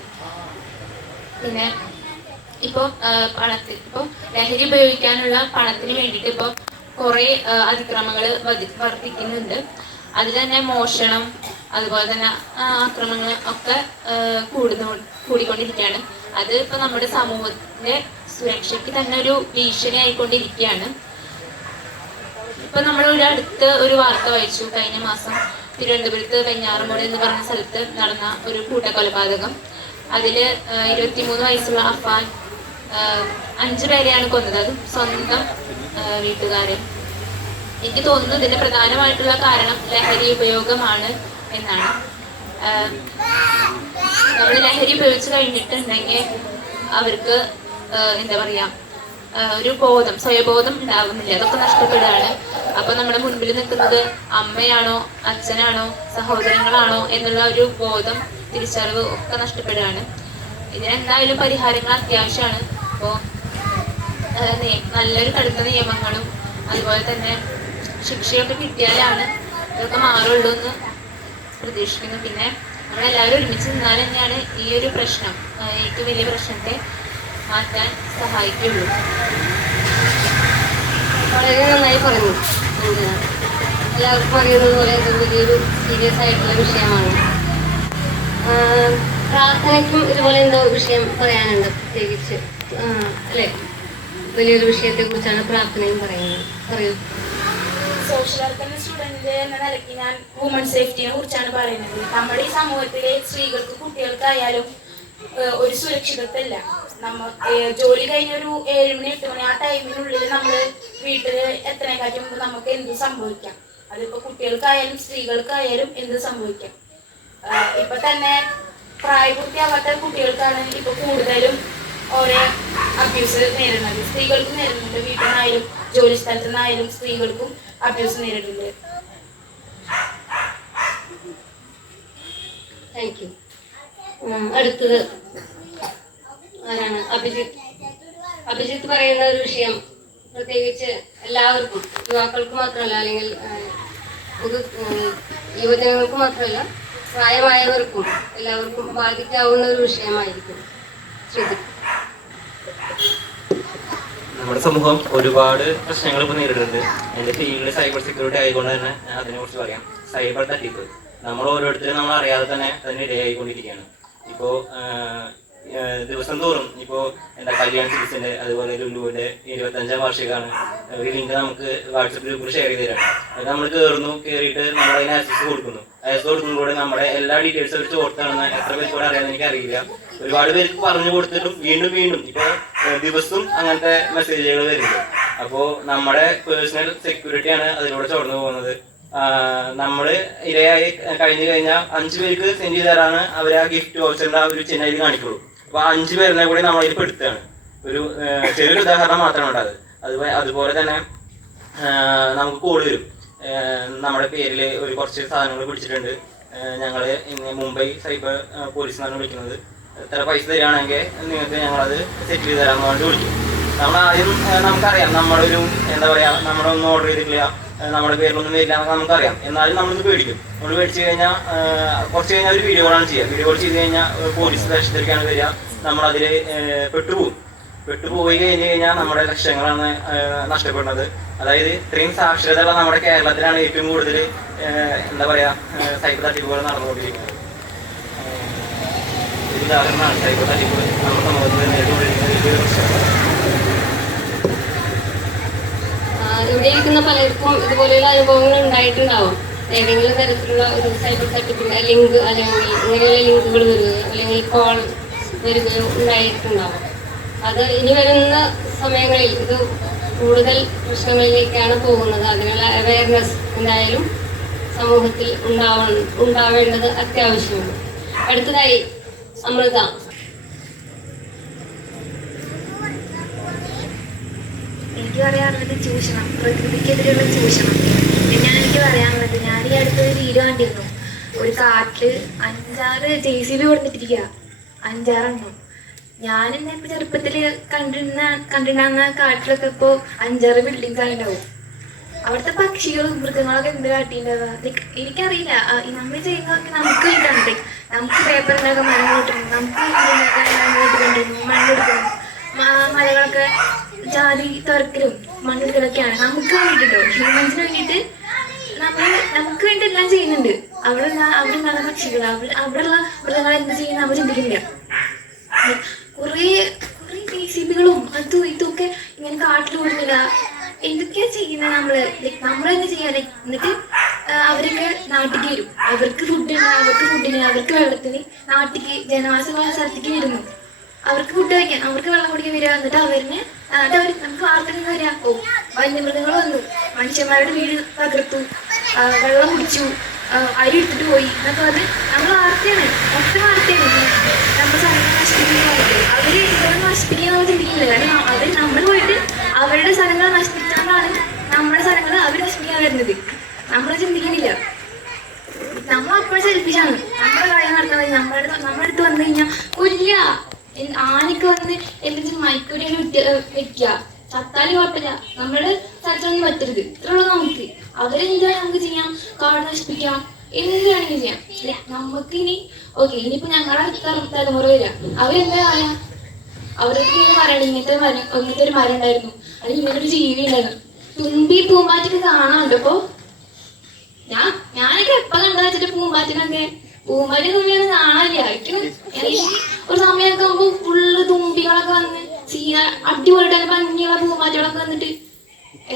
പിന്നെ ഇപ്പോൾ ലഹരി ഉപയോഗിക്കാനുള്ള പണത്തിന് വേണ്ടിയിട്ട് ഇപ്പോൾ കുറേ അതിക്രമങ്ങൾ വർദ്ധിക്കുന്നുണ്ട്. അതിൽ തന്നെ മോഷണം അതുപോലെ തന്നെ ആക്രമണങ്ങൾ ഒക്കെ കൂടിക്കൊണ്ടിരിക്കുകയാണ്. അത് ഇപ്പോൾ നമ്മുടെ സമൂഹത്തിൻ്റെ സുരക്ഷയ്ക്ക് തന്നെ ഒരു ഭീഷണി ആയിക്കൊണ്ടിരിക്കുകയാണ്. ഇപ്പൊ നമ്മൾ അടുത്ത് ഒരു വാർത്ത വായിച്ചു. കഴിഞ്ഞ മാസം തിരുവനന്തപുരത്ത് വെഞ്ഞാറമൂട് എന്ന് പറഞ്ഞ സ്ഥലത്ത് നടന്ന ഒരു കൂട്ടക്കൊലപാതകം. അതില് 23 വയസ്സുള്ള അഫാൻ 5 പേരെയാണ് കൊന്നത്, അതും സ്വന്തം വീട്ടുകാരെ. എനിക്ക് തോന്നുന്നു ഇതിന്റെ പ്രധാനമായിട്ടുള്ള കാരണം ലഹരി ഉപയോഗമാണ് എന്നാണ്. നമ്മൾ ലഹരി ഉപയോഗിച്ച് കഴിഞ്ഞിട്ടുണ്ടെങ്കിൽ അവർക്ക് എന്താ പറയാ, ഒരു സ്വയബോധം ഉണ്ടാകുന്നില്ല, അതൊക്കെ നഷ്ടപ്പെടുകയാണ്. അപ്പൊ നമ്മുടെ മുൻപിൽ നിൽക്കുന്നത് അമ്മയാണോ അച്ഛനാണോ സഹോദരങ്ങളാണോ എന്നുള്ള ഒരു ബോധം, തിരിച്ചറിവ് ഒക്കെ നഷ്ടപ്പെടുകയാണ്. ഇതിനെന്തായാലും പരിഹാരങ്ങൾ അത്യാവശ്യമാണ്. അപ്പോൾ നല്ലൊരു കടുത്ത നിയമങ്ങളും അതുപോലെ തന്നെ ശിക്ഷയൊക്കെ കിട്ടിയാലാണ് ഇതൊക്കെ മാറുള്ളൂ എന്ന് പ്രതീക്ഷിക്കുന്നു. പിന്നെ നമ്മളെല്ലാവരും ഒരുമിച്ച് നിന്നാൽ തന്നെയാണ് ഈ ഒരു പ്രശ്നം, ഏറ്റവും വലിയ പ്രശ്നത്തെ മാറ്റാൻ സഹായിക്കുള്ളൂ. വളരെ നന്നായി പറഞ്ഞു. എല്ലാവർക്കും അറിയുന്നത് പോലെ ഇത് വലിയൊരു സീരിയസ് ആയിട്ടുള്ള വിഷയമാണ്. പ്രാർത്ഥനയ്ക്കും ഇതുപോലെ എന്തോ വിഷയം പറയാനുണ്ട് പ്രത്യേകിച്ച്, അല്ലേ? വലിയൊരു വിഷയത്തെ കുറിച്ചാണ് പ്രാർത്ഥനയും പറയുന്നത്. പറയൂ. സോഷ്യൽ വർക്കിന്റെ സ്റ്റുഡന്റ് എന്ന നിലയ്ക്ക് ഞാൻ വുമൺ സേഫ്റ്റിയെ കുറിച്ചാണ് പറയുന്നത്. നമ്മുടെ ഈ സമൂഹത്തിലെ സ്ത്രീകൾക്ക് കുട്ടികൾക്കായാലും ഒരു സുരക്ഷിതത്വമില്ല. ജോലി കഴിഞ്ഞ ഒരു 7 മണി 8 മണി ആ ടൈമിനുള്ളിൽ നമ്മൾ വീട്ടിൽ എത്രയെക്കാട്ടും മുമ്പ് നമുക്ക് എന്ത് സംഭവിക്കാം. അതിപ്പോ കുട്ടികൾക്കായാലും സ്ത്രീകൾക്കായാലും എന്ത് സംഭവിക്കാം. ഇപ്പൊ തന്നെ പ്രായപൂർത്തിയാവാത്ത കുട്ടികൾക്കാണ് ഇപ്പൊ കൂടുതലും ഓരോ അബ്യൂസ് നേരിടുന്നത്. സ്ത്രീകൾക്കും നേരിടുന്നുണ്ട്, വീട്ടിൽ നിന്നായാലും ജോലി സ്ഥലത്തു നിന്നായാലും സ്ത്രീകൾക്കും അബ്യൂസ് നേരിടുന്നുണ്ട്. Thank you. അടുത്തത് ആരാണ്? അഭിജിത്ത് പറയുന്ന ഒരു വിഷയം പ്രത്യേകിച്ച് എല്ലാവർക്കും, യുവാക്കൾക്ക് മാത്രമല്ല, അല്ലെങ്കിൽ യുവജനങ്ങൾക്ക് മാത്രമല്ല, പ്രായമായവർക്കും എല്ലാവർക്കും ബാധിക്കാവുന്ന ഒരു വിഷയമായിരിക്കും. ശ്രുതി. നമ്മുടെ സമൂഹം ഒരുപാട് പ്രശ്നങ്ങൾ ഇപ്പോൾ നേരിടുന്നുണ്ട്. എൻ്റെ ഫീൽഡ് സൈബർ സെക്യൂരിറ്റി ആയതുകൊണ്ട് തന്നെ ഞാൻ അതിനെക്കുറിച്ച് പറയാം. സൈബർ തട്ടിപ്പ് നമ്മൾ ഓരോരുത്തരും നമ്മൾ അറിയാതെ തന്നെ അതിന് ഇരയായിക്കൊണ്ടിരിക്കുകയാണ്. ഇപ്പോൾ ദിവസം തോറും ഇപ്പോൾ എന്താ കല്യാൺ സിൽസിൻ്റെ അതുപോലെ ലുലുവിൻ്റെ 25ാം വാർഷികമാണ്. ഒരു ലിങ്ക് നമുക്ക് വാട്സപ്പ് ഗ്രൂപ്പിൽ ഷെയർ ചെയ്ത് തരാം. അത് നമ്മൾ കയറിയിട്ട് നമ്മൾ അതിന് ആക്സസ് കൊടുക്കുന്നതിലൂടെ നമ്മുടെ എല്ലാ ഡീറ്റെയിൽസും അവർ ചോർത്താണെന്ന് എത്ര പേർക്ക് കൂടെ അറിയാമെന്ന് എനിക്കറിയില്ല. ഒരുപാട് പേർക്ക് പറഞ്ഞു കൊടുത്തിട്ടും വീണ്ടും ഇപ്പോൾ ദിവസവും അങ്ങനത്തെ മെസ്സേജുകൾ വരുന്നുണ്ട്. അപ്പോൾ നമ്മുടെ പേഴ്സണൽ സെക്യൂരിറ്റിയാണ് അതിലൂടെ ചോർന്നു പോകുന്നത്. നമ്മൾ ഇരയായി കഴിഞ്ഞു കഴിഞ്ഞാൽ 5 പേർക്ക് സെൻഡ് ചെയ്താലാണ് അവർ ആ ഗിഫ്റ്റ് വൗച്ചറിന്റെ ആ ഒരു ചിഹ്നം കാണിക്കുള്ളൂ. അപ്പൊ 5 പേരിനെ കൂടി നമ്മളതിൽ പെടുത്തുകയാണ്. ഒരു ചെറിയൊരു ഉദാഹരണം മാത്രമാണ് അതുപോലെ തന്നെ നമുക്ക് കോൾ വരും, നമ്മുടെ പേരിൽ ഒരു കുറച്ച് സാധനങ്ങൾ പിടിച്ചിട്ടുണ്ട്, ഞങ്ങൾ ഇന്ന് മുംബൈ സൈബർ പോലീസ് എന്നാണ് വിളിക്കുന്നത്, എത്ര പൈസ തരികയാണെങ്കിൽ നിങ്ങൾക്ക് ഞങ്ങളത് സെറ്റിൽ ചെയ്ത് തരാമെന്ന് പറഞ്ഞിട്ട് വിളിക്കും. നമ്മളാദ്യം നമുക്കറിയാം നമ്മളൊരു എന്താ പറയുക, നമ്മളൊന്നും ഓർഡർ ചെയ്തിട്ടില്ല, നമ്മുടെ പേരിലൊന്നും വരില്ല എന്നൊക്കെ നമുക്കറിയാം. എന്നാലും നമ്മളിത് പേടിക്കും. നമ്മൾ പേടിച്ച് കഴിഞ്ഞാൽ കുറച്ച് കഴിഞ്ഞാൽ ഒരു വീഡിയോ കോളാണ് ചെയ്യുക. വീഡിയോ കോൾ ചെയ്ത് കഴിഞ്ഞാൽ പോലീസ് ലക്ഷത്തിലേക്കാണ് വരിക. നമ്മളതിൽ പെട്ടുപോയി കഴിഞ്ഞ് കഴിഞ്ഞാൽ നമ്മുടെ ലക്ഷ്യങ്ങളാണ് നഷ്ടപ്പെടുന്നത്. അതായത് ഇത്രയും സാക്ഷരതയുള്ള നമ്മുടെ കേരളത്തിലാണ് ഏറ്റവും കൂടുതൽ എന്താ പറയുക സൈബർ തട്ടിപ്പുകൾ നടന്നുകൊണ്ടിരിക്കുന്നത്. ഒരു ഉദാഹരണമാണ് സൈബർ തട്ടിപ്പ് നമ്മുടെ സമൂഹത്തിൽ നേരിട്ടുകൊണ്ടിരിക്കുന്ന വലിയൊരു പ്രശ്നമാണ്. ഇവിടെ ഇരിക്കുന്ന പലർക്കും ഇതുപോലെയുള്ള അനുഭവങ്ങൾ ഉണ്ടായിട്ടുണ്ടാവും. ഏതെങ്കിലും തരത്തിലുള്ള ഒരു സൈബർ തട്ടിപ്പിന്റെ ലിങ്ക് അല്ലെങ്കിൽ ഇങ്ങനെയുള്ള ലിങ്കുകൾ വരികയോ അല്ലെങ്കിൽ കോൾ വരികയോ ഉണ്ടായിട്ടുണ്ടാവും. അത് ഇനി വരുന്ന സമയങ്ങളിൽ ഇത് കൂടുതൽ പ്രശ്നങ്ങളിലേക്കാണ് പോകുന്നത്. അതിനുള്ള അവയർനെസ് എന്തായാലും സമൂഹത്തിൽ ഉണ്ടാവേണ്ടത് അത്യാവശ്യമാണ്. അടുത്തതായി അമൃത. എനിക്ക് പറയാനുള്ളത് ചൂഷണം, പ്രകൃതിക്കെതിരെയുള്ള ചൂഷണം. പിന്നെയാണ് എനിക്ക് പറയാനുള്ളത്, ഞാൻ ഈ അടുത്തൊരു വീഡിയോ കണ്ടിരുന്നു. ഒരു കാട്ടില് 5-6 JCB കൊടുത്തിട്ടിരിക്കുക, 5-6 ഞാൻ എന്നെ ഇപ്പൊ ചെറുപ്പത്തില് കണ്ടിരുന്ന കാട്ടിലൊക്കെ ഇപ്പൊ 5-6 ബിൽഡിങ്സ് ആയിട്ടുണ്ടാവും. അവിടുത്തെ പക്ഷികളും മൃഗങ്ങളൊക്കെ എന്ത് കാട്ടിണ്ടാവുക എനിക്കറിയില്ല. നമ്മൾ ചെയ്യുന്നതൊക്കെ നമുക്ക് വേണ്ടിയിട്ടാണ്. നമുക്ക് പേപ്പർ ഉണ്ടാക്കാൻ മരങ്ങൾ കിട്ടുന്നു, നമുക്ക് കൊണ്ടിരുന്നു, മണ്ണെടുക്കുന്നു, മലകളൊക്കെ ജാതി തുറക്കലും മണ്ണെടുക്കലൊക്കെയാണ് നമുക്ക് വേണ്ടിട്ടോ. ഹ്യൂമൻസിന് വേണ്ടിയിട്ട് നമുക്ക് വേണ്ടി എല്ലാം ചെയ്യുന്നുണ്ട്. അവിടെ ഉണ്ടാകുന്ന പക്ഷികൾ, അവിടെയുള്ള മൃഗങ്ങൾ എന്ത് ചെയ്യുന്ന അവർ ചിന്തിക്കുന്നില്ല. കുറേ JCBകളും അതും ഇതൊക്കെ ഇങ്ങനെ കാട്ടിൽ വിടുന്നില്ല. എന്തൊക്കെയാ ചെയ്യുന്നത് നമ്മളെന്താ ചെയ്യാൻ? എന്നിട്ട് അവരൊക്കെ നാട്ടിലേക്ക് വരും. അവർക്ക് ഫുഡിന്, അവർക്ക് വെള്ളത്തിന് നാട്ടിലേക്ക് ജനവാസമുള്ള സ്ഥലത്തേക്ക് വരുന്നു. അവർക്ക് ഫുഡ് കഴിക്കാൻ, അവർക്ക് വെള്ളം കുടിക്കാൻ വരിക. എന്നിട്ട് അവർ നമുക്ക് വാർത്തകൾ വരിക, ഓ വന്യമൃഗങ്ങൾ വന്നു, മനുഷ്യന്മാരുടെ വീട് തകർത്തു, വെള്ളം കുടിച്ചു, അരി എടുത്തിട്ട് പോയി എന്നൊക്കെ അത് നമ്മൾ വാർത്തയാണ്, മൊത്തം വാർത്തയാണ്. നമ്മുടെ സ്ഥലങ്ങൾ നശിപ്പിക്കുന്ന അവര് ഇവിടെ നശിപ്പിക്കാൻ നമ്മൾ ചിന്തിക്കുന്നില്ല. കാരണം അത് നമ്മൾ പോയിട്ട് അവരുടെ സ്ഥലങ്ങൾ നശിപ്പിച്ചുകൊണ്ടാണ് നമ്മുടെ സ്ഥലങ്ങൾ അവർ നശിപ്പിക്കാൻ വരുന്നത്. നമ്മൾ ചിന്തിക്കുന്നില്ല. നമ്മളപ്പോഴും സെൽഫിഷാണ്. നമ്മുടെ കാര്യം നടത്താൻ മതി. നമ്മുടെ അടുത്ത് വന്നു കഴിഞ്ഞാൽ കൊല്ല, ആനയ്ക്ക് വന്ന് എന്തെങ്കിലും മൈക്കൂരി വെക്കുക, ചത്താലും കുഴപ്പമില്ല, നമ്മുടെ സ്ഥലത്തൊന്നും പറ്റരുത്. ഇത്രയുള്ളൂ നമുക്ക്. അവരെന്താ നമുക്ക് ചെയ്യാം, കാട് നശിപ്പിക്കാം, എന്ത് വേണമെങ്കിലും ചെയ്യാം. അല്ലെ നമുക്ക് ഇനി ഓക്കെ, ഇനിയിപ്പോ ഞങ്ങളുടെ തലമുറ വരിക, അവരെന്താ പറയാ, അവർക്ക് ഇങ്ങനെ പറയണം ഇങ്ങനത്തെ ഒരു മരം ഉണ്ടായിരുന്നു, അല്ലെങ്കിൽ ഇങ്ങനത്തെ ഒരു ജീവി ഉണ്ടായിരുന്നു. തുമ്പി പൂമ്പാറ്റൊക്കെ കാണാനുണ്ടോ ഇപ്പൊ? ഞാനൊക്കെ എപ്പ കണ്ടാ വെച്ചിട്ട് പൂമ്പാറ്റിനൊക്കെ പൂമ്പാറ്റി തുമ്പിയൊന്നും കാണാനില്ല. ഒരു സമയമൊക്കെ ആകുമ്പോ ഫുള്ള് തുമ്പികളൊക്കെ വന്ന് അടിപൊളിയായിട്ട് ഭംഗിയുള്ള പൂമ്പാറ്റകളൊക്കെ വന്നിട്ട്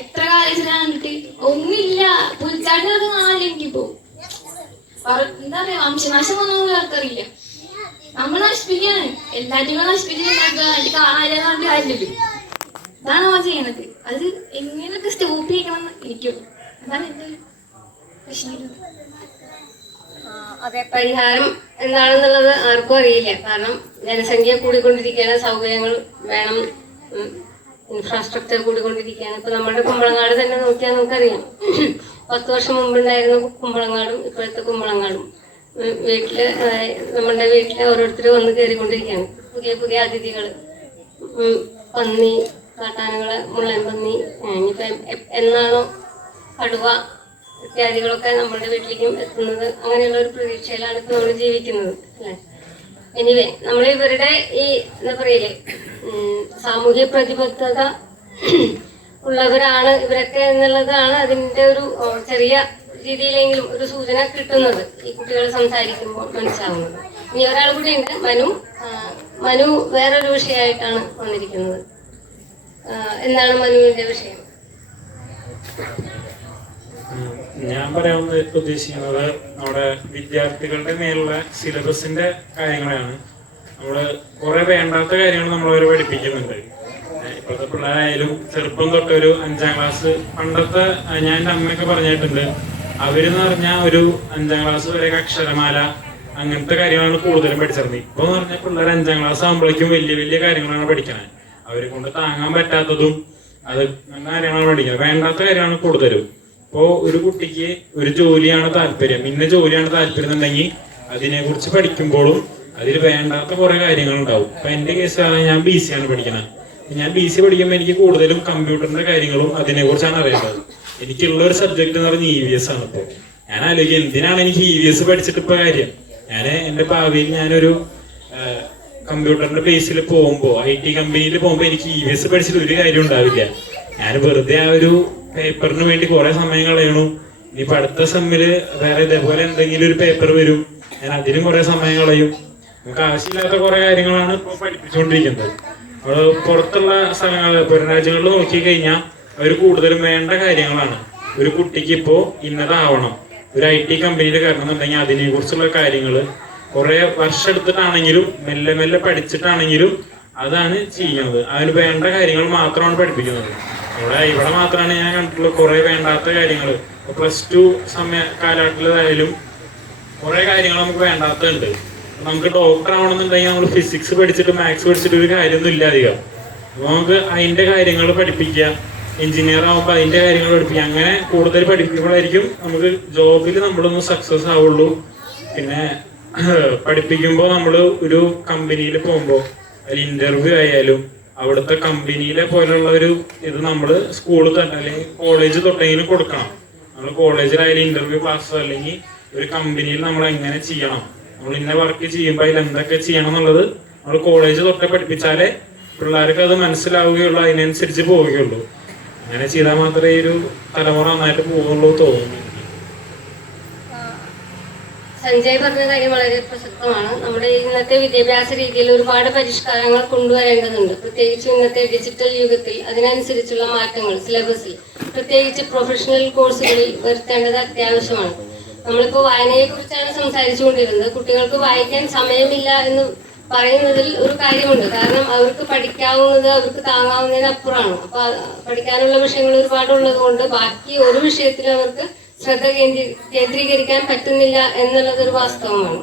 എത്ര കാര്യം കണ്ടിട്ട് ഒന്നുമില്ല. പുൽച്ചാട്ടികളൊക്കെ കാണാനില്ല എനിക്കിപ്പോ. എന്താ പറയാ, വംശനാശം ഒന്നും ആർക്കറിയില്ല. നമ്മൾ നശിപ്പിക്കാണ്, എല്ലാറ്റിനും നശിപ്പിച്ചിട്ടുണ്ടാക്കുക, അതിന്റെ കാണാനില്ലെന്ന് പറഞ്ഞിട്ട് കാര്യമില്ല. ഇതാണ് നമ്മൾ ചെയ്യണത്. അത് എങ്ങനെയൊക്കെ സ്റ്റോപ്പ് ചെയ്യണമെന്ന് എനിക്കും അതാണ് എന്റെ പ്രശ്നം. അതെ, പരിഹാരം എന്താണെന്നുള്ളത് ആർക്കും അറിയില്ല. കാരണം ജനസംഖ്യ കൂടിക്കൊണ്ടിരിക്കുകയാണ്, സൗകര്യങ്ങൾ വേണം, ഇൻഫ്രാസ്ട്രക്ചർ കൂടിക്കൊണ്ടിരിക്കുകയാണ്. ഇപ്പൊ നമ്മുടെ കുമ്പളങ്ങാട് തന്നെ നോക്കിയാൽ നമുക്കറിയാം, 10 വർഷം മുമ്പുണ്ടായിരുന്ന കുമ്പളങ്ങാടും ഇപ്പോഴത്തെ കുമ്പളങ്ങാടും നമ്മുടെ വീട്ടിലെ ഓരോരുത്തർ വന്ന് കയറിക്കൊണ്ടിരിക്കുകയാണ്. പുതിയ പുതിയ അതിഥികൾ, പന്നി, കാട്ടാനകള്, മുള്ളൻ പന്നി, ഇനിയിപ്പോ എന്നാണോ കടുവ ഇത്യാദികളൊക്കെ നമ്മുടെ വീട്ടിലേക്കും എത്തുന്നത്, അങ്ങനെയുള്ള ഒരു പ്രതീക്ഷയിലാണ് ഇപ്പൊ നമ്മൾ ജീവിക്കുന്നത് അല്ലെ. എനിവേ, നമ്മൾ ഇവരുടെ ഈ എന്താ പറയല്ലേ, സാമൂഹ്യ പ്രതിബദ്ധത ഉള്ളവരാണ് ഇവരൊക്കെ എന്നുള്ളതാണ് അതിന്റെ ഒരു ചെറിയ രീതിയിലെങ്കിലും ഒരു സൂചന കിട്ടുന്നത് ഈ കുട്ടികൾ സംസാരിക്കുമ്പോൾ മനസ്സിലാവുന്നത്. ഇനി ഒരാൾ കൂടി ഉണ്ട്, മനു വേറൊരു വിഷയമായിട്ടാണ് വന്നിരിക്കുന്നത്. എന്താണ് മനുവിന്റെ വിഷയം? ഞാൻ പറയാൻ ഉദ്ദേശിക്കുന്നത് നമ്മുടെ വിദ്യാർത്ഥികളുടെ മേലുള്ള സിലബസിന്റെ കാര്യങ്ങളാണ്. നമ്മള് കുറെ വേണ്ടാത്ത കാര്യങ്ങൾ നമ്മളവരെ പഠിപ്പിക്കുന്നുണ്ട്. ഇപ്പോഴത്തെ പിള്ളേരായാലും ചെറുപ്പം തൊട്ടൊരു 5ാം ക്ലാസ്, പണ്ടത്തെ ഞാൻ എൻ്റെ അമ്മയൊക്കെ പറഞ്ഞിട്ടുണ്ട്, അവരെന്ന് പറഞ്ഞാൽ ഒരു 5ാം ക്ലാസ് വരെ അക്ഷരമാല അങ്ങനത്തെ കാര്യങ്ങളാണ് കൂടുതലും പഠിച്ചിരുന്നത്. ഇപ്പൊ എന്ന് പറഞ്ഞാൽ പിള്ളേർ 5ാം ക്ലാസ് ആകുമ്പോഴേക്കും വലിയ വലിയ കാര്യങ്ങളാണ് പഠിക്കുന്നത്. അവരെ കൊണ്ട് താങ്ങാൻ പറ്റാത്തതും അത് നല്ല കാര്യങ്ങളാണ് പഠിക്കുന്നത്, വേണ്ടാത്ത കാര്യമാണ് കൂടുതലും. ഇപ്പോ ഒരു കുട്ടിക്ക് ഒരു ജോലിയാണ് താല്പര്യം, ഇന്ന ജോലിയാണ് താല്പര്യം എന്നുണ്ടെങ്കിൽ അതിനെ കുറിച്ച് പഠിക്കുമ്പോഴും അതിൽ വേണ്ടാത്ത കുറെ കാര്യങ്ങളുണ്ടാവും. ഇപ്പൊ എന്റെ കേസാണ്, ഞാൻ BC ആണ് പഠിക്കുന്നത്. ഞാൻ BC പഠിക്കുമ്പോൾ എനിക്ക് കൂടുതലും കമ്പ്യൂട്ടറിന്റെ കാര്യങ്ങളും അതിനെ കുറിച്ചാണ് അറിയേണ്ടത്. എനിക്കുള്ള ഒരു സബ്ജക്ട് എന്ന് പറഞ്ഞാൽ EVS ആണ്. ഇപ്പോൾ ഞാൻ ആലോചിക്കും, എന്തിനാണ് എനിക്ക് EVS പഠിച്ചിട്ട് ഇപ്പൊ കാര്യം? ഞാൻ എന്റെ ഭാവിയിൽ ഞാനൊരു കമ്പ്യൂട്ടറിന്റെ ബേസിൽ പോകുമ്പോൾ, IT കമ്പനിയിൽ പോകുമ്പോൾ എനിക്ക് EVS പഠിച്ചിട്ട് ഒരു കാര്യം ഉണ്ടാവില്ല. ഞാൻ വെറുതെ ആ ഒരു പേപ്പറിന് വേണ്ടി കുറെ സമയം കളയണു. ഇനിയിപ്പോ അടുത്ത സെമ്മില് വേറെ ഇതേപോലെ എന്തെങ്കിലും ഒരു പേപ്പർ വരും, ഞാൻ അതിനും കുറെ സമയം കളയും. നമുക്ക് ആവശ്യമില്ലാത്ത കുറെ കാര്യങ്ങളാണ് ഇപ്പോൾ പഠിപ്പിച്ചുകൊണ്ടിരിക്കുന്നത്. നമ്മള് പുറത്തുള്ള സ്ഥലങ്ങൾ, പുറം രാജ്യങ്ങളിൽ നോക്കിക്കഴിഞ്ഞാൽ അവർ കൂടുതലും വേണ്ട കാര്യങ്ങളാണ്. ഒരു കുട്ടിക്ക് ഇപ്പോ ഇന്നതാവണം, ഒരു IT കമ്പനിയിൽ കയറണമെന്നുണ്ടെങ്കിൽ അതിനെ കുറിച്ചുള്ള കാര്യങ്ങൾ കുറെ വർഷം എടുത്തിട്ടാണെങ്കിലും മെല്ലെ മെല്ലെ പഠിച്ചിട്ടാണെങ്കിലും അതാണ് ചെയ്യുന്നത്. അതിന് വേണ്ട കാര്യങ്ങൾ മാത്രമാണ് പഠിപ്പിക്കുന്നത്. ഇവിടെ മാത്രമാണ് ഞാൻ കണ്ടിട്ടുള്ള കുറെ വേണ്ടാത്ത കാര്യങ്ങൾ. +2 കാലഘട്ടത്തിലായാലും കുറെ കാര്യങ്ങൾ നമുക്ക് വേണ്ടാത്തുണ്ട്. നമുക്ക് ഡോക്ടർ ആവണമെന്നുണ്ടെങ്കിൽ നമ്മൾ ഫിസിക്സ് പഠിച്ചിട്ട് മാത്സ് പഠിച്ചിട്ട് ഒരു കാര്യമൊന്നും ഇല്ല അധികം. അപ്പൊ നമുക്ക് അതിന്റെ കാര്യങ്ങൾ പഠിപ്പിക്കുക, എഞ്ചിനീയർ ആവുമ്പോൾ അതിന്റെ കാര്യങ്ങൾ പഠിപ്പിക്കുക. അങ്ങനെ കൂടുതൽ പഠിപ്പിക്കുമ്പോഴായിരിക്കും നമുക്ക് ജോബിൽ നമ്മളൊന്ന് സക്സസ് ആവുള്ളൂ. പിന്നെ പഠിപ്പിക്കുമ്പോൾ നമ്മൾ ഒരു കമ്പനിയിൽ പോകുമ്പോൾ അതിൽ ഇന്റർവ്യൂ ആയാലും അവിടുത്തെ കമ്പനിയിലെ പോലുള്ള ഒരു ഇത് നമ്മൾ സ്കൂളിൽ തന്നെ അല്ലെങ്കിൽ കോളേജ് തൊട്ടെങ്കിലും കൊടുക്കണം. നമ്മൾ കോളേജിലായാലും ഇന്റർവ്യൂ ക്ലാസ്സോ അല്ലെങ്കിൽ ഒരു കമ്പനിയിൽ നമ്മൾ എങ്ങനെ ചെയ്യണം, നമ്മൾ ഇന്ന വർക്ക് ചെയ്യുമ്പോൾ അതിൽ എന്തൊക്കെ ചെയ്യണം എന്നുള്ളത് നമ്മൾ കോളേജ് തൊട്ടേ പഠിപ്പിച്ചാലേ പിള്ളേർക്ക് അത് മനസ്സിലാവുകയുള്ളൂ, അതിനനുസരിച്ച് പോവുകയുള്ളൂ. അങ്ങനെ ചെയ്താൽ മാത്രമേ ഈ ഒരു തലമുറ നന്നായിട്ട് പോവുള്ളൂ തോന്നുന്നു. സഞ്ജയ് പറഞ്ഞ കാര്യം വളരെ പ്രസക്തമാണ്. നമ്മുടെ ഇന്നത്തെ വിദ്യാഭ്യാസ രീതിയിൽ ഒരുപാട് പരിഷ്കാരങ്ങൾ കൊണ്ടുവരേണ്ടതുണ്ട്. പ്രത്യേകിച്ച് ഇന്നത്തെ ഡിജിറ്റൽ യുഗത്തിൽ അതിനനുസരിച്ചുള്ള മാറ്റങ്ങൾ സിലബസിൽ, പ്രത്യേകിച്ച് പ്രൊഫഷണൽ കോഴ്സുകളിൽ വരുത്തേണ്ടത് അത്യാവശ്യമാണ്. നമ്മളിപ്പോൾ വായനയെ കുറിച്ചാണ് സംസാരിച്ചുകൊണ്ടിരുന്നത്. കുട്ടികൾക്ക് വായിക്കാൻ സമയമില്ല എന്ന് പറയുന്നതിൽ ഒരു കാര്യമുണ്ട്. കാരണം അവർക്ക് പഠിക്കാവുന്നത് അവർക്ക് താങ്ങാവുന്നതിനപ്പുറമാണ്. അപ്പൊ പഠിക്കാനുള്ള വിഷയങ്ങൾ ഒരുപാടുള്ളത് കൊണ്ട് ബാക്കി ഒരു വിഷയത്തിലും അവർക്ക് ശ്രദ്ധ കേന്ദ്രീകരിക്കാൻ പറ്റുന്നില്ല എന്നുള്ളതൊരു വാസ്തവമാണ്.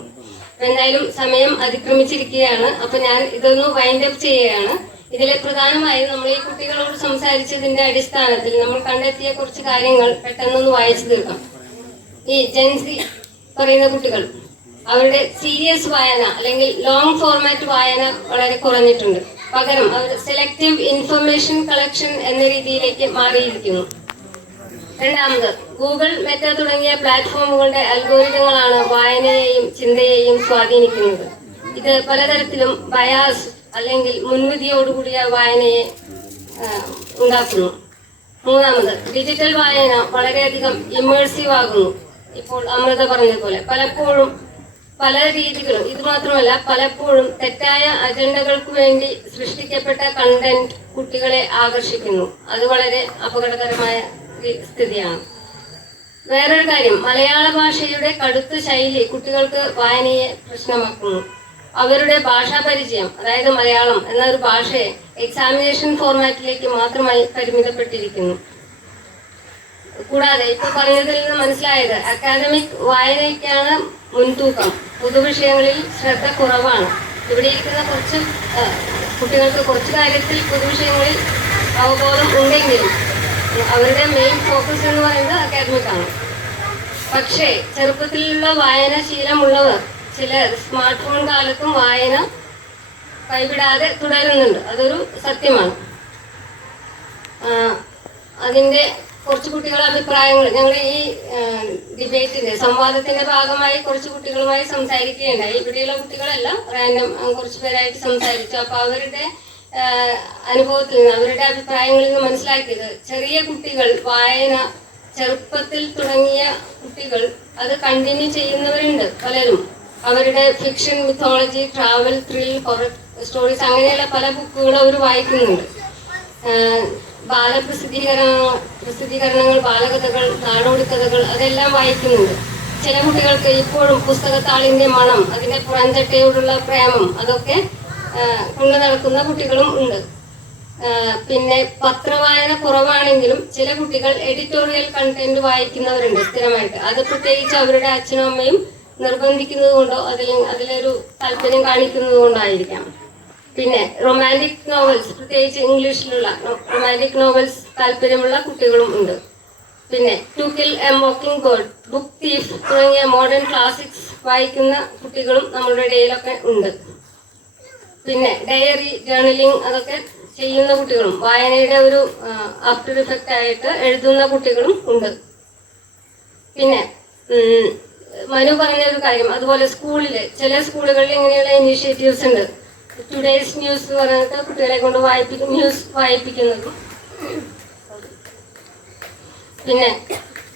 എന്തായാലും സമയം അതിക്രമിച്ചിരിക്കുകയാണ്. അപ്പൊ ഞാൻ ഇതൊന്ന് വൈൻഡ് അപ്പ് ചെയ്യുകയാണ്. ഇതിലെ പ്രധാനമായും നമ്മൾ ഈ കുട്ടികളോട് സംസാരിച്ചതിന്റെ അടിസ്ഥാനത്തിൽ നമ്മൾ കണ്ടെത്തിയ കുറച്ച് കാര്യങ്ങൾ പെട്ടെന്നൊന്ന് വായിച്ചു തീർക്കാം. ഈ ജെൻസി പറയുന്ന കുട്ടികൾ അവരുടെ സീരിയസ് വായന അല്ലെങ്കിൽ ലോങ് ഫോർമാറ്റ് വായന വളരെ കുറഞ്ഞിട്ടുണ്ട്. പകരം അവർ സെലക്റ്റീവ് ഇൻഫർമേഷൻ കളക്ഷൻ എന്ന രീതിയിലേക്ക് മാറിയിരിക്കുന്നു. രണ്ടാമത്, ഗൂഗിൾ, മെറ്റ തുടങ്ങിയ പ്ലാറ്റ്ഫോമുകളുടെ അൽഗോരിതങ്ങളാണ് വായനയെയും ചിന്തയെയും സ്വാധീനിക്കുന്നത്. ഇത് പലതരത്തിലും ബയാസ് അല്ലെങ്കിൽ മുൻവിധിയോടുകൂടിയ വായനയെ ഉണ്ടാക്കുന്നു. മൂന്നാമത്, ഡിജിറ്റൽ വായന വളരെയധികം ഇമേഴ്സീവ് ആകുന്നു. ഇപ്പോൾ അമൃത പറഞ്ഞതുപോലെ പലപ്പോഴും പല രീതികളും, ഇത് മാത്രമല്ല പലപ്പോഴും തെറ്റായ അജണ്ടകൾക്ക് വേണ്ടി സൃഷ്ടിക്കപ്പെട്ട കണ്ടന്റ് കുട്ടികളെ ആകർഷിക്കുന്നു. അത് വളരെ അപകടകരമായ സ്ഥിതിയാണ്. വേറൊരു കാര്യം, മലയാള ഭാഷയുടെ കടുത്ത ശൈലി കുട്ടികൾക്ക് വായനയെ പ്രശ്നമാക്കുന്നു. അവരുടെ ഭാഷാ പരിചയം, അതായത് മലയാളം എന്ന ഒരു ഭാഷയെ എക്സാമിനേഷൻ ഫോർമാറ്റിലേക്ക് മാത്രമായി പരിമിതപ്പെട്ടിരിക്കുന്നു. കൂടാതെ ഇപ്പൊ പറഞ്ഞതിൽ നിന്ന് മനസ്സിലായത് അക്കാദമിക് വായനയ്ക്കാണ് മുൻതൂക്കം, പൊതുവിഷയങ്ങളിൽ ശ്രദ്ധ കുറവാണ്. ഇവിടെ ഇരിക്കുന്ന കുറച്ച് കുട്ടികൾക്ക് കുറച്ച് കാര്യത്തിൽ പൊതുവിഷയങ്ങളിൽ അവബോധം ഉണ്ടെങ്കിലും അവരുടെ മെയിൻ ഫോക്കസ് എന്ന് പറയുന്നത് അക്കാദമിക് ആണ്. പക്ഷേ ചെറുപ്പത്തിലുള്ള വായനാശീലമുള്ളവർ ചിലർ സ്മാർട്ട് ഫോൺ കാലത്തും വായന കൈവിടാതെ തുടരുന്നുണ്ട്. അതൊരു സത്യമാണ്. അതിൻ്റെ കുറച്ച് കുട്ടികളുടെ അഭിപ്രായങ്ങൾ ഞങ്ങൾ ഈ ഡിബേറ്റിന്റെ സംവാദത്തിന്റെ ഭാഗമായി കുറച്ച് കുട്ടികളുമായി സംസാരിക്കുകയുണ്ടായി. ഇവിടെയുള്ള കുട്ടികളെല്ലാം റാൻഡം കുറച്ച് പേരായിട്ട് സംസാരിച്ചു. അപ്പൊ അവരുടെ അനുഭവത്തിൽ നിന്ന്, അവരുടെ അഭിപ്രായങ്ങളിൽ നിന്ന് മനസ്സിലാക്കിയത്, ചെറിയ കുട്ടികൾ വായന ചെറുപ്പത്തിൽ തുടങ്ങിയ കുട്ടികൾ അത് കണ്ടിന്യൂ ചെയ്യുന്നവരുണ്ട് പലരും. അവരുടെ fiction, mythology, travel, thrill, horror stories അങ്ങനെയുള്ള പല ബുക്കുകളും അവർ വായിക്കുന്നുണ്ട്. പ്രസിദ്ധീകരണങ്ങൾ, ബാലകഥകൾ, നാടോടി കഥകൾ അതെല്ലാം വായിക്കുന്നുണ്ട്. ചില കുട്ടികൾക്ക് ഇപ്പോഴും പുസ്തകത്താളിന്റെ മണം, അതിന്റെ പുറംചട്ടയോടുള്ള പ്രേമം അതൊക്കെ കൊണ്ടു നടക്കുന്ന കുട്ടികളും ഉണ്ട്. പിന്നെ പത്രവായന കുറവാണെങ്കിലും ചില കുട്ടികൾ എഡിറ്റോറിയൽ കണ്ടന്റ് വായിക്കുന്നവരുണ്ട് സ്ഥിരമായിട്ട്. അത് പ്രത്യേകിച്ച് അവരുടെ അച്ഛനും അമ്മയും നിർബന്ധിക്കുന്നത് കൊണ്ടോ അതിലൊരു താല്പര്യം കാണിക്കുന്നത് കൊണ്ടായിരിക്കാം. പിന്നെ റൊമാൻറ്റിക് നോവൽസ്, പ്രത്യേകിച്ച് ഇംഗ്ലീഷിലുള്ള റൊമാൻറ്റിക് നോവൽസ് താല്പര്യമുള്ള കുട്ടികളും ഉണ്ട്. പിന്നെ to kill a mockingbird, book thief തുടങ്ങിയ മോഡേൺ ക്ലാസിക്സ് വായിക്കുന്ന കുട്ടികളും നമ്മുടെ ഇടയിലൊക്കെ ഉണ്ട്. പിന്നെ ഡയറി, ജേർണലിംഗ് അതൊക്കെ ചെയ്യുന്ന കുട്ടികളും വായനയുടെ ഒരു ആഫ്റ്റർ ഇഫക്റ്റ് ആയിട്ട് എഴുതുന്ന കുട്ടികളും ഉണ്ട്. പിന്നെ മനു പറഞ്ഞ ഒരു കാര്യം, അതുപോലെ ചില സ്കൂളുകളിൽ ഇങ്ങനെയുള്ള ഇനീഷ്യേറ്റീവ്സ് ഉണ്ട്. ടുഡേയ്സ് ന്യൂസ് പറഞ്ഞിട്ട് കുട്ടികളെ കൊണ്ട് ന്യൂസ് വായിപ്പിക്കുന്നതും, പിന്നെ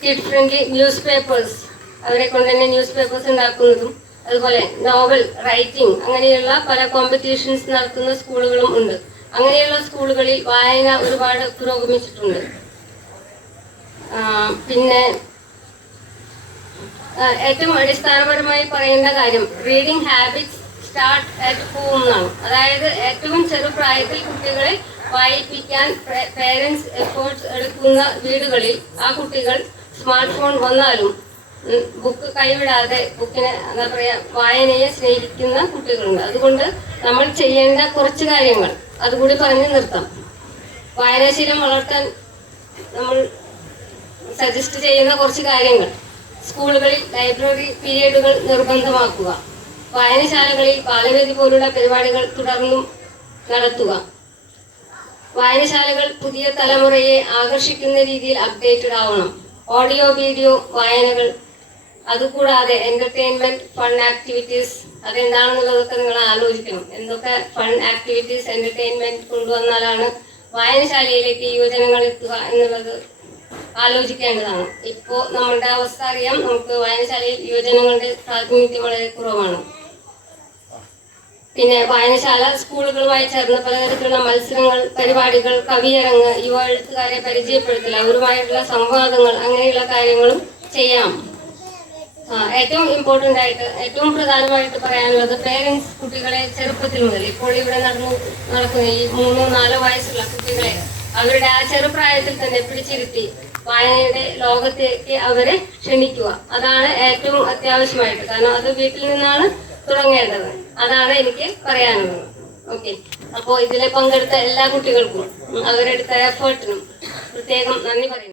കിഡ് ഫ്രണ്ട്ലി ന്യൂസ് പേപ്പേഴ്സ്, അവരെ കൊണ്ട് തന്നെ ന്യൂസ് പേപ്പേഴ്സ് ഉണ്ടാക്കുന്നതും, അതുപോലെ നോവൽ റൈറ്റിംഗ് അങ്ങനെയുള്ള പല കോമ്പറ്റീഷൻസ് നടത്തുന്ന സ്കൂളുകളും ഉണ്ട്. അങ്ങനെയുള്ള സ്കൂളുകളിൽ വായന ഒരുപാട് പുരോഗമിച്ചിട്ടുണ്ട്. പിന്നെ ഏറ്റവും അടിസ്ഥാനപരമായി പറയേണ്ട കാര്യം, reading habits start at home എന്നാണ്. അതായത് ഏറ്റവും ചെറുപ്രായത്തിൽ കുട്ടികളെ വായിപ്പിക്കാൻ പേരൻസ് എഫേർട്സ് എടുക്കുന്ന വീടുകളിൽ ആ കുട്ടികൾ സ്മാർട്ട് ഫോൺ വന്നാലും ബുക്ക് കൈവിടാതെ ബുക്കിനെ എന്താ പറയുക വായനയെ സ്നേഹിക്കുന്ന കുട്ടികളുണ്ട്. അതുകൊണ്ട് നമ്മൾ ചെയ്യേണ്ട കുറച്ച് കാര്യങ്ങൾ അതുകൂടി പറഞ്ഞ് നിർത്താം. വായനാശീലം വളർത്താൻ നമ്മൾ സജസ്റ്റ് ചെയ്യുന്ന കുറച്ച് കാര്യങ്ങൾ: സ്കൂളുകളിൽ ലൈബ്രറി പീരിയഡുകൾ നിർബന്ധമാക്കുക, വായനശാലകളിൽ ബാലവേദി പോലുള്ള പരിപാടികൾ തുടർന്നും നടത്തുക, വായനശാലകൾ പുതിയ തലമുറയെ ആകർഷിക്കുന്ന രീതിയിൽ അപ്ഡേറ്റഡ് ആവണം, ഓഡിയോ വീഡിയോ വായനകൾ, അതുകൂടാതെ എന്റർടൈൻമെന്റ്, ഫൺ ആക്ടിവിറ്റീസ് അതെന്താണെന്നുള്ളതൊക്കെ നിങ്ങൾ ആലോചിക്കണം. എന്തൊക്കെ ഫൺ ആക്ടിവിറ്റീസ്, എന്റർടൈൻമെന്റ് കൊണ്ടുവന്നാലാണ് വായനശാലയിലേക്ക് യുവജനങ്ങൾ എത്തുക എന്നുള്ളത് ആലോചിക്കേണ്ടതാണ്. ഇപ്പോൾ നമ്മളുടെ അവസ്ഥ അറിയാം, നമുക്ക് വായനശാലയിൽ യുവജനങ്ങളുടെ പ്രാതിനിധ്യം വളരെ കുറവാണ്. പിന്നെ വായനശാല സ്കൂളുകളുമായി ചേർന്ന് പലതരത്തിലുള്ള മത്സരങ്ങൾ, പരിപാടികൾ, കവിയരങ്ങ്, യുവ എഴുത്തുകാരെ പരിചയപ്പെടുത്തൽ, അവരുമായിട്ടുള്ള സംവാദങ്ങൾ അങ്ങനെയുള്ള കാര്യങ്ങളും ചെയ്യാം. ഏറ്റവും ഇമ്പോർട്ടൻ്റ് ആയിട്ട് ഏറ്റവും പ്രധാനമായിട്ട് പറയാനുള്ളത് പേരൻസ് കുട്ടികളെ ചെറുപ്പത്തിൽ മുതൽ ഇപ്പോൾ ഇവിടെ നടക്കുന്ന ഈ 3-4 വയസ്സുള്ള കുട്ടികളെ അവരുടെ ആ ചെറുപ്രായത്തിൽ തന്നെ പിടിച്ചിരുത്തി വായനയുടെ ലോകത്തേക്ക് അവരെ ക്ഷണിക്കുക. അതാണ് ഏറ്റവും അത്യാവശ്യമായിട്ട്. കാരണം അത് വീട്ടിൽ നിന്നാണ് തുടങ്ങേണ്ടത്. അതാണ് എനിക്ക് പറയാനുള്ളത്. ഓക്കെ, അപ്പോൾ ഇതിലെ പങ്കെടുത്ത എല്ലാ കുട്ടികൾക്കും അവരെടുത്ത എഫേർട്ടിനും പ്രത്യേകം നന്ദി പറയുന്നു.